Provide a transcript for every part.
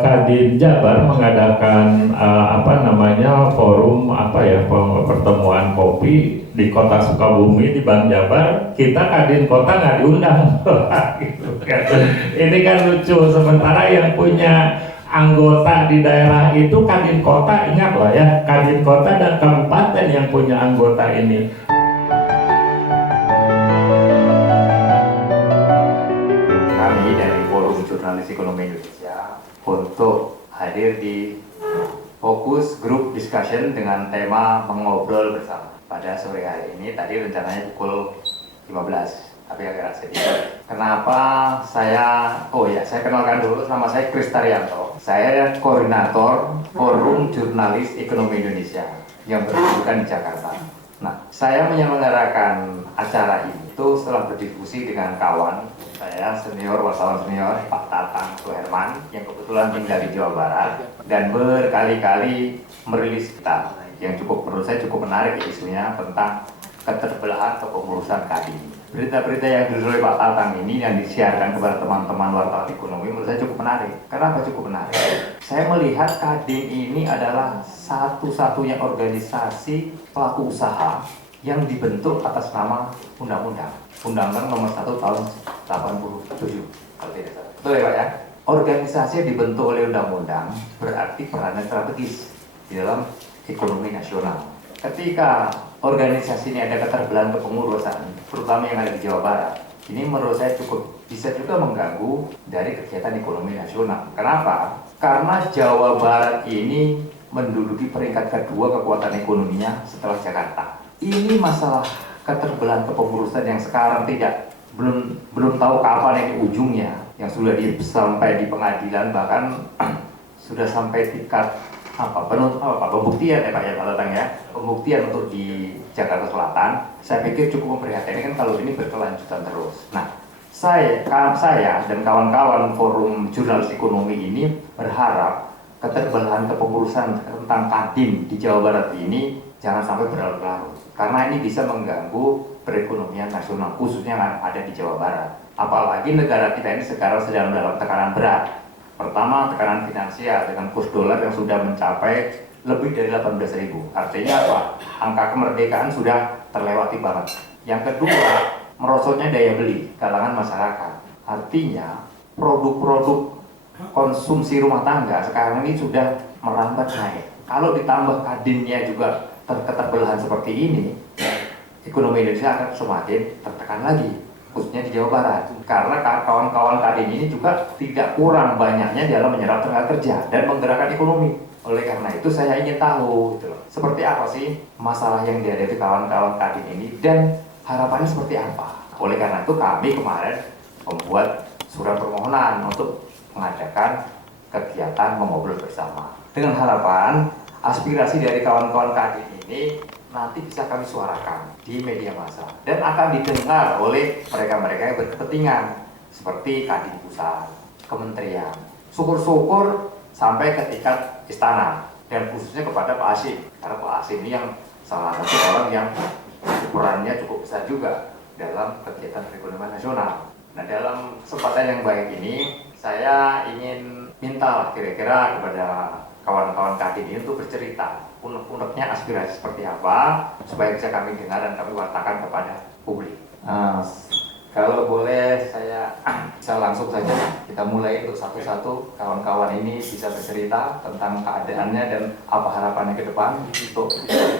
Kadin Jabar mengadakan forum pertemuan kopi di kota Sukabumi di Bank Jabar. Kita Kadin kota nggak diundang. Gitu kan. Ini kan lucu, sementara yang punya anggota di daerah itu Kadin kota, ingatlah ya, Kadin kota dan kabupaten yang punya anggota ini. Kami dari Forum Jurnalis Ekonomi Indonesia untuk hadir di fokus group discussion dengan tema mengobrol bersama. Pada sore hari ini, tadi rencananya pukul 15, tapi agak sedikit. Kenapa saya kenalkan dulu, nama saya Kris Taryanto. Saya koordinator Forum Jurnalis Ekonomi Indonesia yang berkedudukan di Jakarta. Nah, saya menyelenggarakan acara ini itu setelah berdiskusi dengan kawan saya, wartawan senior Pak Tatang Suherman yang kebetulan tinggal di Jawa Barat dan berkali-kali merilis kita yang menurut saya cukup menarik isunya tentang keterbelahan kepengurusan Kadin. Berita-berita yang ditulis oleh Pak Tatang ini yang disiarkan kepada teman-teman wartawan ekonomi menurut saya cukup menarik. Kenapa cukup menarik? Saya melihat Kadin ini adalah satu-satunya organisasi pelaku usaha yang dibentuk atas nama undang-undang nomor 1 tahun 87 kalau tidak salah. Betul ya Pak ya? Organisasi yang dibentuk oleh undang-undang berarti perannya strategis di dalam ekonomi nasional. Ketika organisasi ini ada keterbelahan kepengurusan, terutama yang ada di Jawa Barat, ini menurut saya cukup bisa juga mengganggu dari kegiatan ekonomi nasional. Kenapa? Karena Jawa Barat ini menduduki peringkat kedua kekuatan ekonominya setelah Jakarta. Ini masalah keterbelahan kepengurusan yang sekarang belum tahu kapan ini ujungnya, yang sudah sampai di pengadilan, bahkan sudah sampai tingkat pembuktian ya Pak ya, kalau ya pembuktian untuk di Jakarta Selatan. Saya pikir cukup memprihatinkan kalau ini berkelanjutan terus. Nah, saya dan kawan-kawan Forum Jurnalis Ekonomi ini berharap keterbelahan kepengurusan tentang Kadin di Jawa Barat ini jangan sampai berlarut-larut, karena ini bisa mengganggu perekonomian nasional, khususnya yang ada di Jawa Barat. Apalagi negara kita ini sekarang sedang dalam tekanan berat. Pertama, tekanan finansial dengan kurs dolar yang sudah mencapai lebih dari 18.000. Artinya apa? Angka kemerdekaan sudah terlewati banget. Yang kedua, merosotnya daya beli kalangan masyarakat. Artinya, produk-produk konsumsi rumah tangga sekarang ini sudah merambat naik. Kalau ditambah Kadinnya juga keterbelahan seperti ini, ekonomi Indonesia akan semakin tertekan lagi, khususnya di Jawa Barat. Karena kawan-kawan Kadin ini juga tidak kurang banyaknya dalam menyerap tenaga kerja dan menggerakkan ekonomi. Oleh karena itu saya ingin tahu seperti apa sih masalah yang dihadapi kawan-kawan Kadin ini dan harapannya seperti apa. Oleh karena itu kami kemarin membuat surat permohonan untuk mengadakan kegiatan mengobrol bersama dengan harapan aspirasi dari kawan-kawan Kadin ini nanti bisa kami suarakan di media massa dan akan didengar oleh mereka-mereka yang berkepentingan seperti Kadin Pusat, kementerian, syukur-syukur sampai ke tingkat istana dan khususnya kepada Pak Hasim, karena Pak Hasim ini yang salah satu orang yang perannya cukup besar juga dalam kegiatan perekonomian nasional. Nah, dalam kesempatan yang baik ini saya ingin minta kira-kira kepada kawan-kawan Kadin ini untuk bercerita unek-uneknya aspirasi seperti apa supaya bisa kami dengar dan kami wartakan kepada publik. Kalau boleh saya bisa langsung saja kita mulai untuk satu-satu kawan-kawan ini bisa bercerita tentang keadaannya dan apa harapannya ke depan untuk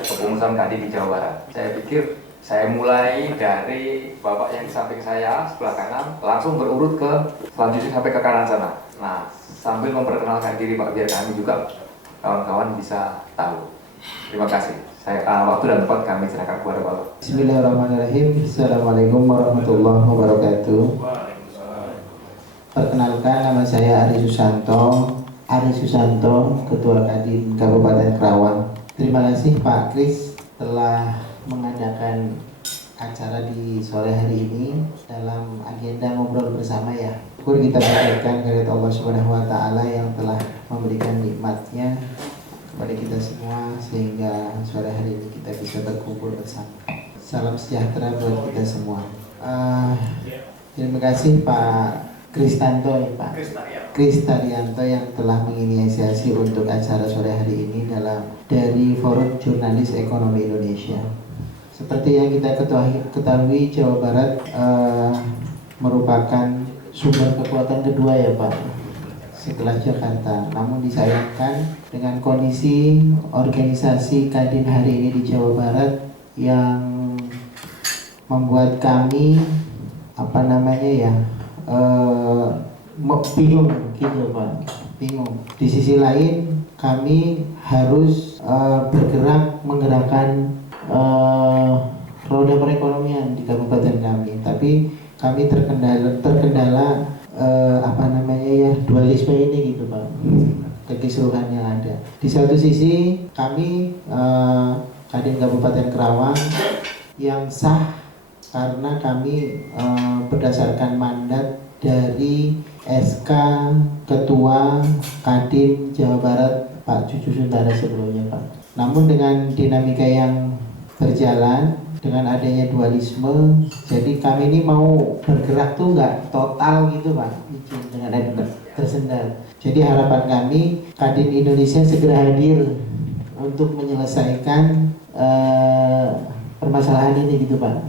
kepengurusan Kadin di Jawa Barat. Saya pikir saya mulai dari bapak yang di samping saya sebelah kanan langsung berurut ke selanjutnya sampai ke kanan sana. Nah, sambil memperkenalkan diri Pak biar kami juga kawan-kawan bisa tahu. Terima kasih. Saya waktu dan tempat kami serahkan kepada Bapak. Bismillahirrahmanirrahim. Assalamualaikum warahmatullahi wabarakatuh. Perkenalkan, nama saya Ari Susanto, Ketua Kadin Kabupaten Kerawang. Terima kasih Pak Kris telah mengadakan acara di sore hari ini dalam agenda ngobrol bersama ya. Syukur kita panjatkan kepada Allah Subhanahu wa taala yang telah memberikan nikmatnya kepada kita semua sehingga sore hari ini kita bisa berkumpul bersama. Salam sejahtera buat kita semua. Terima kasih Pak Kristanto ya Pak. Kristarianto yang telah menginisiasi untuk acara sore hari ini dari Forum Jurnalis Ekonomi Indonesia. Seperti yang kita ketahui, Jawa Barat merupakan sumber kekuatan kedua ya Pak setelah Jakarta. Namun disayangkan dengan kondisi organisasi Kadin hari ini di Jawa Barat yang membuat kami bingung gitu Pak, bingung. Di sisi lain kami harus menggerakkan roda perekonomian di kabupaten kami, tapi kami terkendala dualisme ini gitu Pak, kekisruhan yang ada. Di satu sisi kami Kadin Kabupaten Kerawang yang sah karena kami berdasarkan mandat dari SK Ketua Kadin Jawa Barat Pak Cucu Suntara sebelumnya Pak. Namun dengan dinamika yang berjalan, dengan adanya dualisme, jadi kami ini mau bergerak tuh nggak total gitu Pak, dengan ada tersendat. Jadi harapan kami Kadin Indonesia segera hadir untuk menyelesaikan permasalahan ini gitu Pak.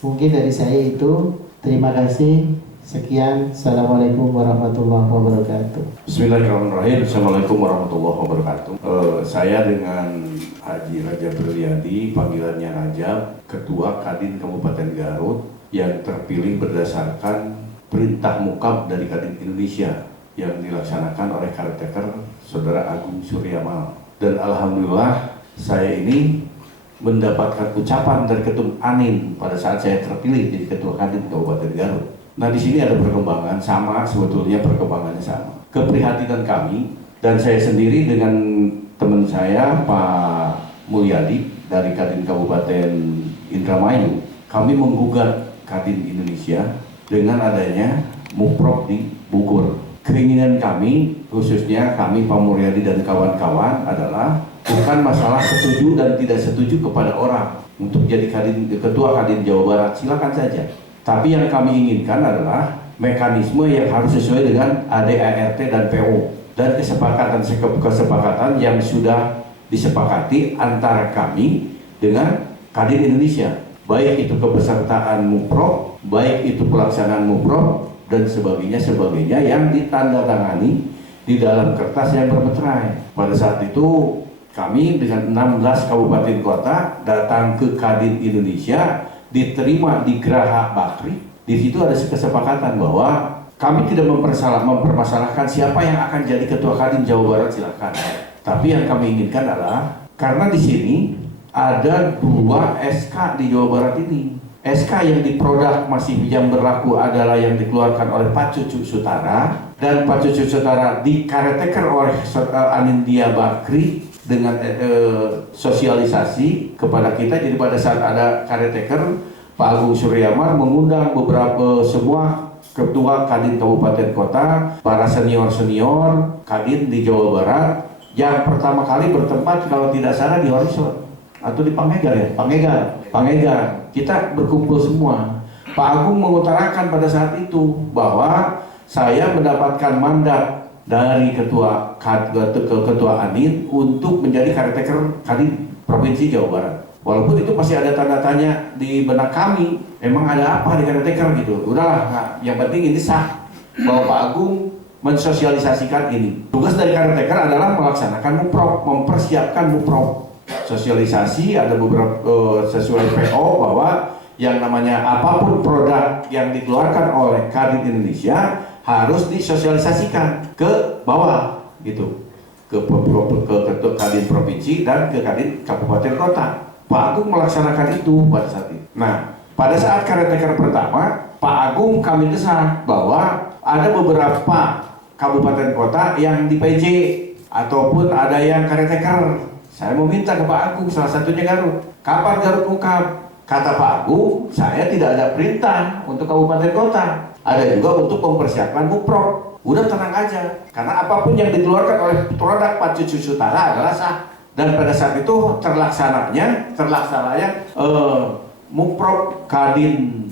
Mungkin dari saya itu, terima kasih. Sekian, Assalamualaikum warahmatullahi wabarakatuh. Bismillahirrahmanirrahim. Assalamualaikum warahmatullahi wabarakatuh. Saya dengan Haji Rajab Riyadi, panggilannya Rajab, Ketua Kadin Kabupaten Garut, yang terpilih berdasarkan perintah mukab dari Kadin Indonesia yang dilaksanakan oleh caretaker Saudara Agung Suryamal. Dan alhamdulillah saya ini mendapatkan ucapan dari Ketum Anin pada saat saya terpilih jadi Ketua Kadin Kabupaten Garut. Nah, di sini ada perkembangan sama, sebetulnya perkembangannya sama. Keprihatinan kami dan saya sendiri dengan teman saya Pak Mulyadi dari Kadin Kabupaten Indramayu, kami menggugat Kadin Indonesia dengan adanya Muprok di Bogor. Keinginan kami, khususnya kami Pak Mulyadi dan kawan-kawan adalah bukan masalah setuju dan tidak setuju kepada orang untuk jadi Ketua Kadin Jawa Barat, silakan saja. Tapi yang kami inginkan adalah mekanisme yang harus sesuai dengan ADART dan PO dan kesepakatan yang sudah disepakati antara kami dengan Kadin Indonesia, baik itu kepesertaan Muprok, baik itu pelaksanaan Muprok dan sebagainya yang ditandatangani di dalam kertas yang bermeterai. Pada saat itu kami dengan 16 kabupaten kota datang ke Kadin Indonesia, diterima di Geraha Bakri. Di situ ada kesepakatan bahwa kami tidak mempermasalahkan siapa yang akan jadi Ketua Kadin Jawa Barat, silakan. Tapi yang kami inginkan adalah karena di sini ada 2 SK di Jawa Barat ini. SK yang di produk masih yang berlaku adalah yang dikeluarkan oleh Pak Cucu Sutara, dan Pak Cucu Sutara dikareteker oleh Anindya Bakri dengan sosialisasi kepada kita. Jadi pada saat ada caretaker, Pak Agung Suryamal mengundang beberapa semua ketua Kadin Kabupaten Kota, para senior Kadin di Jawa Barat yang pertama kali bertempat kalau tidak salah di Horizon atau di Pangegar. Kita berkumpul semua. Pak Agung mengutarakan pada saat itu bahwa saya mendapatkan mandat dari ketua Anin untuk menjadi caretaker Kadin Provinsi Jawa Barat. Walaupun itu masih ada tanda tanya di benak kami, emang ada apa di caretaker gitu. Udahlah, nah, yang penting ini sah bahwa Pak Agung mensosialisasikan ini. Tugas dari caretaker adalah melaksanakan Muprok, mempersiapkan Muprok. Sosialisasi ada beberapa sesuai PO bahwa yang namanya apapun produk yang dikeluarkan oleh Kadin Indonesia harus disosialisasikan ke bawah gitu, ke Kadin Provinsi dan ke Kadin Kabupaten Kota. Pak Agung melaksanakan itu pada saat itu. Nah, pada saat caretaker pertama, Pak Agung kami desak bahwa ada beberapa kabupaten kota yang di PJ ataupun ada yang caretaker. Saya meminta ke Pak Agung, salah satunya Garut. Kapan Garut mukab? Kata Pak Agung, saya tidak ada perintah untuk kabupaten kota. Ada juga untuk mempersiapkan Muprok. Udah tenang aja, karena apapun yang dikeluarkan oleh produk Pak Cucu Sutara adalah sah. Dan pada saat itu terlaksananya Muprov Kadin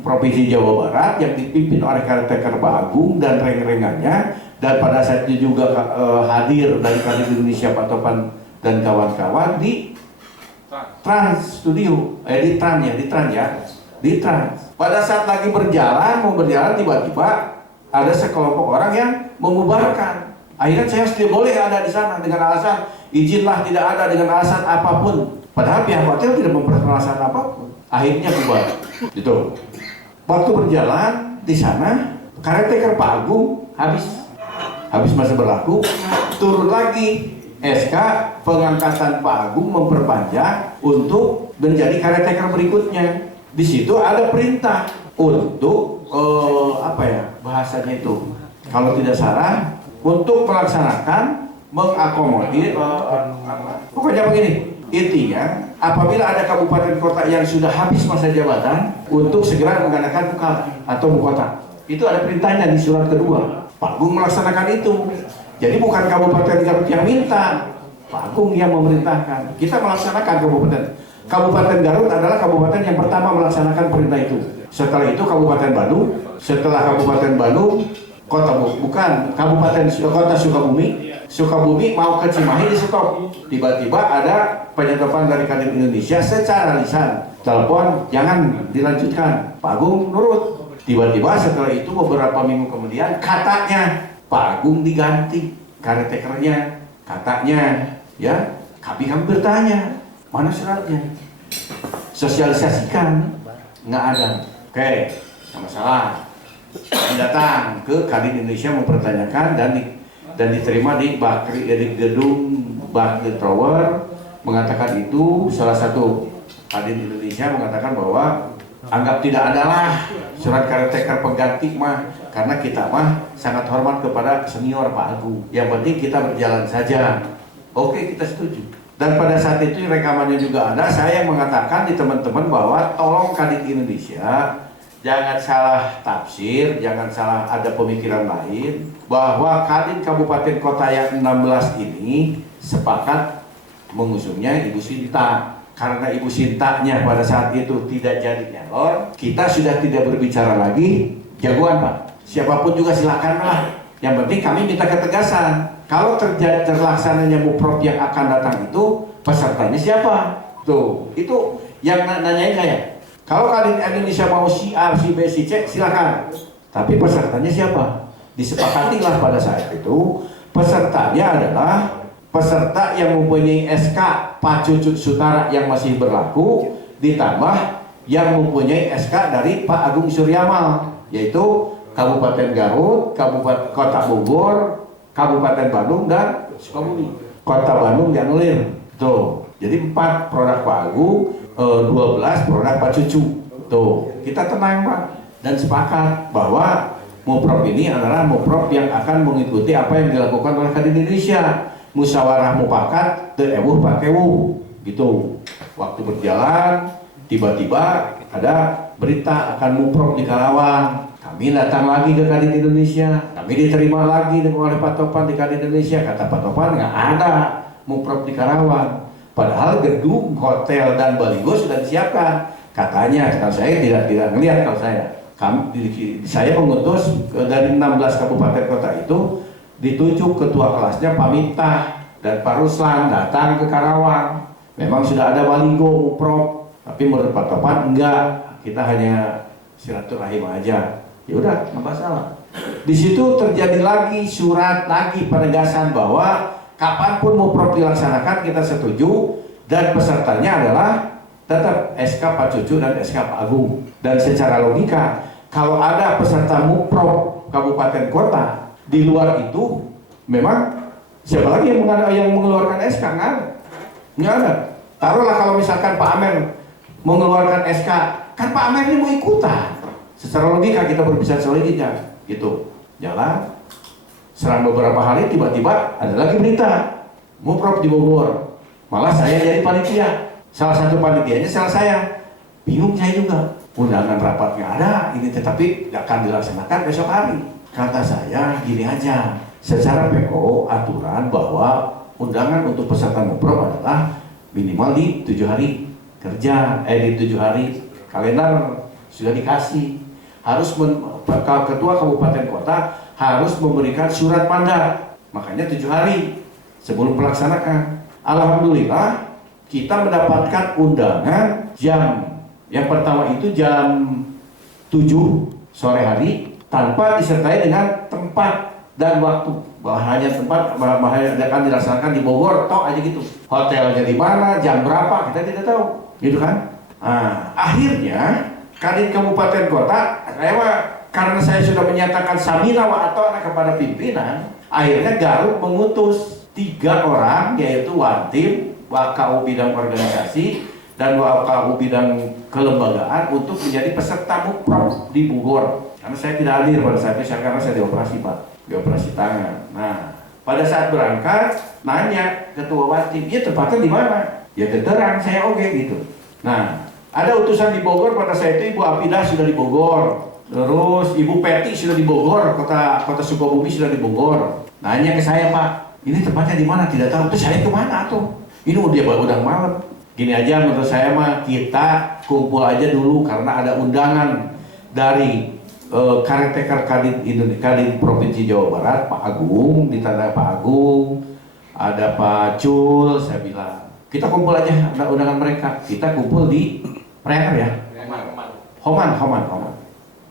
Provinsi Jawa Barat yang dipimpin oleh Karteker Pak Agung dan reng-rengannya, dan pada saat itu juga hadir dari Kadin Indonesia Pak Topan dan kawan-kawan di Trans Studio, di Trans. Pada saat lagi mau berjalan tiba-tiba ada sekelompok orang yang membubarkan. Akhirnya saya tidak boleh ada di sana dengan alasan izinlah tidak ada, dengan alasan apapun. Padahal pihak hotel tidak memperkenalkan apapun. Akhirnya bubar. Gitu. Waktu berjalan di sana, Karteker Pak Agung habis masa berlaku, turun lagi SK pengangkatan Pak Agung memperpanjang untuk menjadi Karteker berikutnya. Di situ ada perintah untuk bahasanya itu, kalau tidak salah, untuk melaksanakan mengakomodir pokoknya begini. Intinya, apabila ada kabupaten kota yang sudah habis masa jabatan, untuk segera mengadakan buka atau bukota. Itu ada perintahnya di surat kedua. Pak Agung melaksanakan itu. Jadi bukan kabupaten Garut yang minta, Pak Agung yang memerintahkan. Kita melaksanakan kabupaten. Kabupaten Garut adalah kabupaten yang pertama melaksanakan perintah itu. Setelah itu Kabupaten Bandung. Setelah Kabupaten Bandung, Kabupaten Kota Sukabumi mau ke Cimahi di stop. Tiba-tiba ada penyetopan dari Kadin Indonesia secara lisan. Telepon, jangan dilanjutkan. Pak Agung nurut. Tiba-tiba setelah itu beberapa minggu kemudian katanya Pak Agung diganti Kartekernya. Katanya, ya, kami bertanya, mana suratnya? Sosialisasikan, nggak ada. Oke, nggak masalah. Datang ke Kadin Indonesia mempertanyakan dan diterima di gedung Bakri Tower, mengatakan itu salah satu Kadin Indonesia mengatakan bahwa anggap tidak adalah surat Karteker pengganti mah, karena kita mah sangat hormat kepada senior Pak Agung. Yang penting kita berjalan saja. Oke, kita setuju. Dan pada saat itu rekamannya juga ada, saya mengatakan di teman-teman bahwa tolong Kadin Indonesia jangan salah tafsir, jangan salah ada pemikiran lain, bahwa Kadin Kabupaten Kota yang 16 ini sepakat mengusungnya Ibu Sinta. Karena Ibu Sintanya pada saat itu tidak jadi nyalon, kita sudah tidak berbicara lagi jagoan Pak. Siapapun juga silakanlah. Yang penting kami minta ketegasan. Kalau terlaksananya Muprov yang akan datang itu, pesertanya siapa? Tuh, itu yang nanyain saya. Kalau Kadin Indonesia mau si A, si B, si C, silakan. Tapi pesertanya siapa? Disepakatilah pada saat itu, pesertanya adalah peserta yang mempunyai SK Pak Cucut Sutara yang masih berlaku, ditambah yang mempunyai SK dari Pak Agung Suryamal, yaitu Kabupaten Garut, Kabupaten Kota Bogor, Kabupaten Bandung, dan Sukabumi. Kota Bandung yang lir. Tuh, jadi 4 produk Pak Agung, 12 produk Pak Cucu. Tuh, kita tenang Pak, dan sepakat bahwa Muprov ini adalah Muprov yang akan mengikuti apa yang dilakukan oleh Kadin Indonesia. Musyawarah mufakat teewuh pakewuh gitu. Waktu berjalan tiba-tiba ada berita akan Muprov di Karawang. Kami datang lagi ke Kadin Indonesia. Kami diterima lagi oleh Pak Topan di Kadin Indonesia. Kata Pak Topan nggak ada Muprov di Karawang. Padahal gedung, hotel dan baliho sudah disiapkan. Katanya, kalau saya tidak ngelihat kalau saya mengutus dari 16 kabupaten kota itu, ditunjuk ketua kelasnya Pak Miftah dan Pak Ruslan datang ke Karawang. Memang sudah ada baliho Muprov, tapi menurut Pak Topan enggak, kita hanya silaturahim aja. Ya udah, nggak masalah. Di situ terjadi lagi surat lagi penegasan bahwa kapanpun Muprov dilaksanakan kita setuju, dan pesertanya adalah tetap SK Pak Cucu dan SK Pak Agung. Dan secara logika, kalau ada peserta Muprov kabupaten kota di luar itu, memang siapa lagi yang mengeluarkan SK? Nggak ada. Taruhlah kalau misalkan Pak Amer mengeluarkan SK, kan Pak Amer ini mau ikutan. Secara logika kita berbicara selanjutnya, gitu. Jalan, serang beberapa hari tiba-tiba ada lagi berita Muprov di Bogor. Malah saya jadi panitia. Salah satu panitianya saya. Bingung saya juga. Undangan rapat nggak ada, ini tetapi akan dilaksanakan besok hari. Kata saya gini aja, secara PO aturan bahwa undangan untuk peserta Muprov adalah minimal di 7 hari kerja, di 7 hari kalender sudah dikasih. Ketua kabupaten kota harus memberikan surat mandat, makanya 7 hari sebelum pelaksanaan. Alhamdulillah kita mendapatkan undangan yang pertama itu jam 7 sore hari tanpa disertai dengan tempat dan waktu. Hanya tempat akan dilaksanakan di Bogor, toh aja gitu. Hotelnya di mana, jam berapa, kita tidak tahu, gitu kan? Nah, akhirnya Kadin Kabupaten Kota, karena saya sudah menyatakan samina wa ata'na kepada pimpinan, akhirnya Garut mengutus 3 orang, yaitu Wantim, WKU bidang organisasi, dan WKU bidang kelembagaan untuk menjadi peserta Muprov di Bogor. Karena saya tidak hadir pada saat itu, karena saya dioperasi Pak, dioperasi tangan. Nah, pada saat berangkat, nanya Ketua Wantim, ya tempatnya di mana? Ya keterang saya oke gitu. Nah, ada utusan di Bogor pada saat itu, Ibu Apidah sudah di Bogor. Terus Ibu Peti sudah di Bogor, kota Sukabumi sudah di Bogor. Nanya ke saya, Pak, ini tempatnya di mana? Tidak tahu. Terus saya kemana tuh? Ini udah malam. Gini aja menurut saya mah kita kumpul aja dulu karena ada undangan dari Kariteker Kadin Provinsi Jawa Barat, Pak Agung, ditanda Pak Agung, ada Pak Cul, saya bilang kita kumpul aja, ada undangan mereka. Kita kumpul di Preker ya, Homan.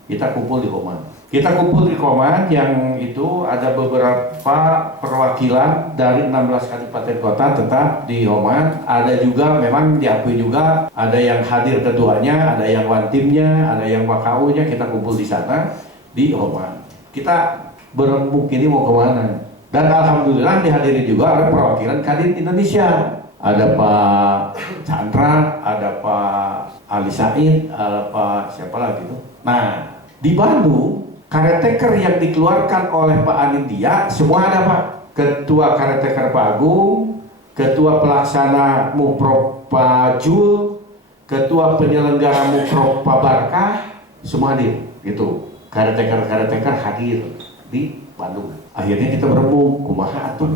Kita kumpul di Homan. Kita kumpul di Homan yang itu ada beberapa perwakilan dari 16 kabupaten kota tetap di Homan. Ada juga memang diakui juga ada yang hadir ketuanya, ada yang wantimnya, ada yang WKU-nya. Kita kumpul di sana di Homan. Kita berembuk ini mau kemana? Dan alhamdulillah dihadiri juga oleh perwakilan Kadin Indonesia. Ada Pak Chandra, ada Pak Ali Said, ada Pak siapa lagi tuh. Nah, di Bandung, Kariteker yang dikeluarkan oleh Pak Anindya, semua ada Pak. Ketua Kariteker Pak Agung, Ketua Pelaksana Muprov Pak Jul, Ketua Penyelenggara Muprov Pak Barkah, semua hadir. Gitu. Kariteker hadir di Bandung. Akhirnya kita berembuk, kumaha atuh.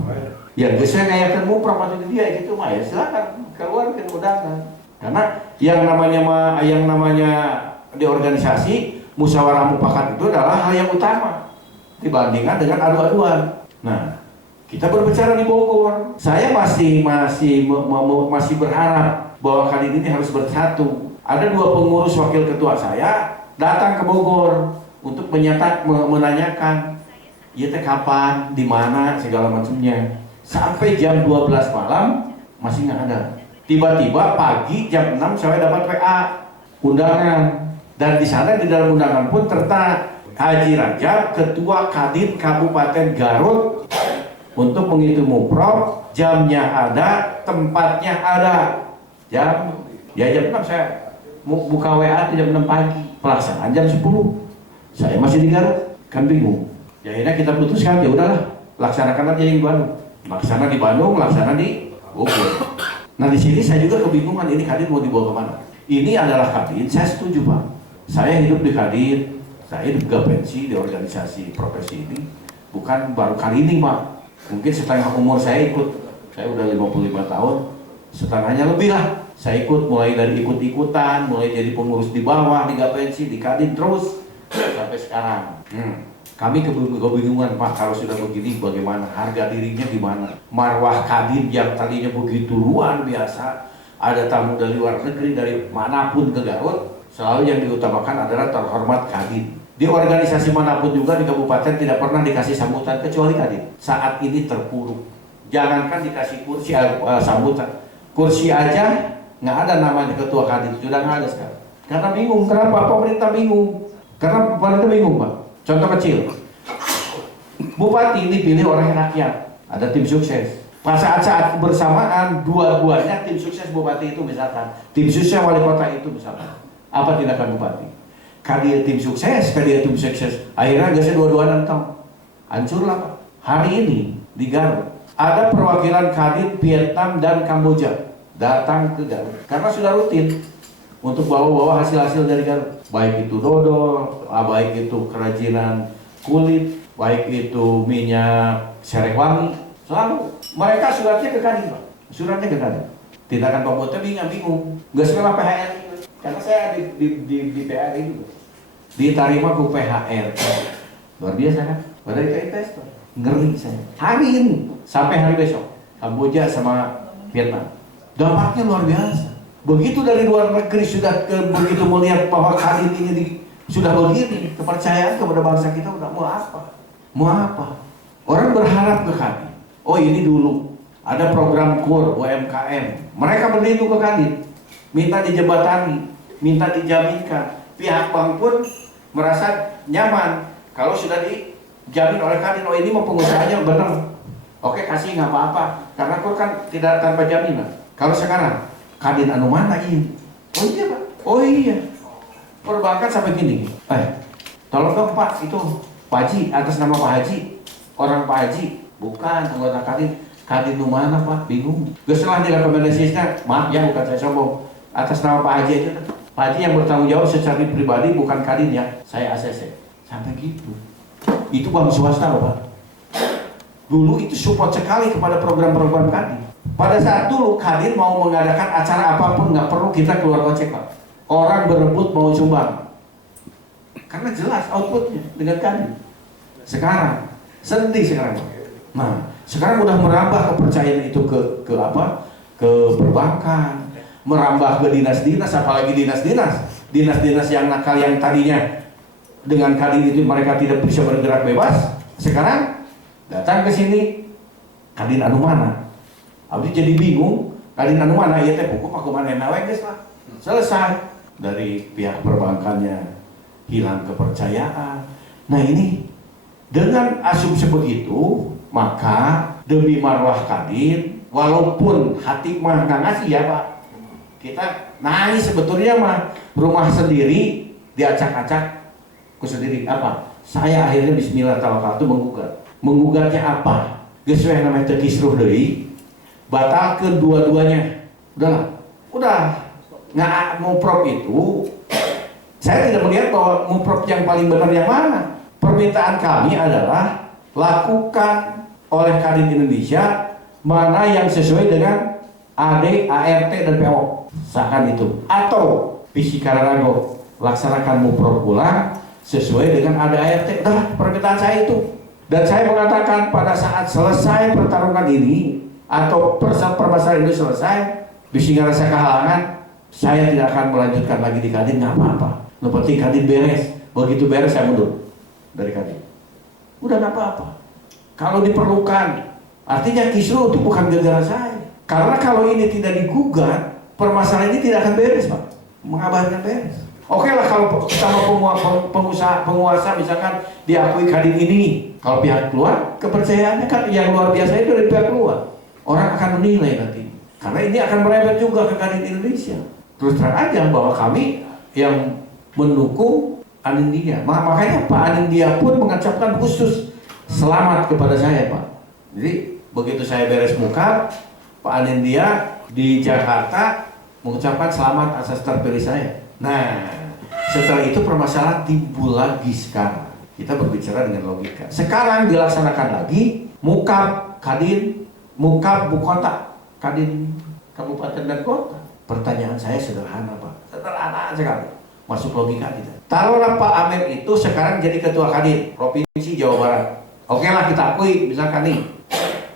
Ya, saya ngayakan Muprov atau dia gitu mah ya silakan keluarkan undangan. Karena yang namanya di organisasi musyawarah mufakat itu adalah hal yang utama dibandingkan dengan adu-aduan. Nah, kita berbicara di Bogor. Saya masih berharap bahwa kali ini harus bersatu. Ada 2 pengurus wakil ketua saya datang ke Bogor untuk menanyakan, ya teh kapan, di mana, segala macamnya. Sampai jam 12 malam masih nggak ada. Tiba-tiba pagi jam 6 saya dapat WA undangan. Dan di sana di dalam undangan pun tertera Haji Rajab, Ketua Kadin Kabupaten Garut untuk menghitung Muprov, jamnya ada, tempatnya ada. Jam 6 saya buka WA jam 6 pagi, pelaksanaan jam 10. Saya masih di Garut, kan bingung. Ya akhirnya kita putuskan ya udahlah, laksanakan aja yang di Bandung. Laksana di Bandung, laksana di Bogor. Nah di sini saya juga kebingungan, ini Kadin mau dibawa kemana? Ini adalah Kadin, saya setuju Pak. Saya hidup di Kadin, saya juga pensi di organisasi profesi ini. Bukan baru kali ini Pak. Mungkin setengah umur saya ikut. Saya udah 55 tahun, setengahnya lebih lah. Saya ikut mulai dari ikut-ikutan, mulai jadi pengurus di bawah, di pensi, di Kadin terus sampai sekarang. Kami kebingungan Pak, kalau sudah begini bagaimana, harga dirinya gimana? Marwah Kadin yang tadinya begitu luar biasa, ada tamu dari luar negeri, dari manapun ke Garut, selalu yang diutamakan adalah terhormat Kadin. Di organisasi manapun juga di kabupaten tidak pernah dikasih sambutan kecuali Kadin. Saat ini terpuruk. Jangankan dikasih kursi sambutan, kursi aja nggak ada namanya ketua Kadin, sudah nggak ada sekarang. Karena bingung, kenapa? Pemerintah bingung. Karena pemerintah bingung Pak. Contoh kecil, Bupati dipilih oleh rakyat, ada tim sukses. Pada saat bersamaan, dua-duanya tim sukses Bupati itu misalkan, tim sukses wali kota itu misalkan. Apa tindakan Bupati? Dia tim sukses, dia tim sukses. Akhirnya gasnya dua-duanya nentang. Hancurlah Pak. Hari ini di Garut, ada perwakilan Kadin Vietnam dan Kamboja datang ke Garut. Karena sudah rutin untuk bawa-bawa hasil-hasil dari Garut. Baik itu dodol, baik itu kerajinan kulit, baik itu minyak serek wangi, selalu mereka suratnya ke Kadin Pak, suratnya ke Kadin. Tindakan pembuatnya bingung. Gak sekolah PHR karena saya di PHR itu diterima ke PHR. Luar biasa kan? Padahal itu investor. Ngeri saya. Hari ini sampai hari besok Kamboja sama Vietnam. Dampaknya luar biasa. Begitu dari luar negeri sudah begitu melihat bahwa Kadin ini sudah begini, kepercayaan kepada bangsa kita udah mau apa? Mau apa? Orang berharap ke Kadin. Oh ini dulu ada program KUR UMKM. Mereka berlindung ke Kadin, minta dijembatani, minta dijaminkan. Pihak bank pun merasa nyaman kalau sudah dijamin oleh Kadin. Oh ini mau pengusahanya benar. Oke kasih nggak apa-apa, karena KUR kan tidak tanpa jaminan. Kalau sekarang Kadin anu mana ini? Oh iya Pak. Oh iya. Perbankan sampai gini. Tolong dong Pak, itu Pak Haji atas nama Pak Haji. Orang Pak Haji bukan anggota Kadin. Kadin anu mana Pak? Bingung. Setelah direkomendasikan, maaf ya bukan saya sombong. Atas nama Pak Haji aja. Pak Haji yang bertanggung jawab secara pribadi bukan Kadin ya. Saya ACC. Sampai gitu. Itu bank swasta loh Pak. Dulu itu support sekali kepada program-program Kadin. Pada saat dulu Kadin mau mengadakan acara apapun nggak perlu kita keluar kocek Pak. Orang berebut mau sumbang. Karena jelas outputnya dengan Kadin. Sekarang sedih sekarang. Nah, sekarang udah merambah kepercayaan itu ke apa? Ke perbankan, merambah ke dinas-dinas, apalagi dinas-dinas yang nakal yang tadinya dengan Kadin itu mereka tidak bisa bergerak bebas. Sekarang datang ke sini, Kadin anu mana? Abdi jadi bingung, Kadin anu mana? Ya teh hukum aku mana nawe geus lah. Selesai. Dari pihak perbankannya hilang kepercayaan. Nah ini dengan asumsi begitu, maka demi marwah Kadin, walaupun hati mah nggak ngasih ya Pak, kita nangis sebetulnya mah rumah sendiri diacak-acak ku sendiri apa? Saya akhirnya Bismillah tawakkaltu menggugatnya apa? Geus we namanya teu kisruh deui, batalkeun dua-duanya. Udah nggak muprop itu, saya tidak melihat bahwa muprop yang paling benar yang mana. Permintaan kami adalah lakukan oleh Kadin Indonesia mana yang sesuai dengan AD, ART dan PO seakan itu, atau PC Kararago laksanakan muprop ulang sesuai dengan AD, ART. Dah permintaan saya itu, dan saya mengatakan pada saat selesai pertarungan ini atau permasalahan ini selesai, PC ngerasa kehalangan, saya tidak akan melanjutkan lagi di Kadin, nggak apa-apa. Yang penting Kadin beres. Begitu beres saya mundur dari Kadin. Udah nggak apa-apa. Kalau diperlukan, artinya kisruh itu bukan gara-gara saya. Karena kalau ini tidak digugat, permasalahan ini tidak akan beres Pak. Mengabarkan beres. Oke lah kalau sama penguasa misalkan diakui Kadin ini, kalau pihak luar kepercayaannya kan yang luar biasa itu dari pihak luar. Orang akan menilai nanti. Karena ini akan merembet juga ke Kadin Indonesia. Terus terang aja bahwa kami yang mendukung Anindya. Makanya Pak Anindya pun mengucapkan khusus selamat kepada saya Pak. Jadi begitu saya beres muka, Pak Anindya di Jakarta mengucapkan selamat atas terpilih saya. Nah, setelah itu permasalahan timbul lagi sekarang. Kita berbicara dengan logika. Sekarang dilaksanakan lagi mukab Kadin, mukab bu kota Kadin kabupaten dan kota. Pertanyaan saya sederhana Pak, sederhana sekali, masuk logika kita. Taruhlah Pak Amir itu sekarang jadi ketua Kadin Provinsi Jawa Barat. Oke lah kita akui misalkan nih,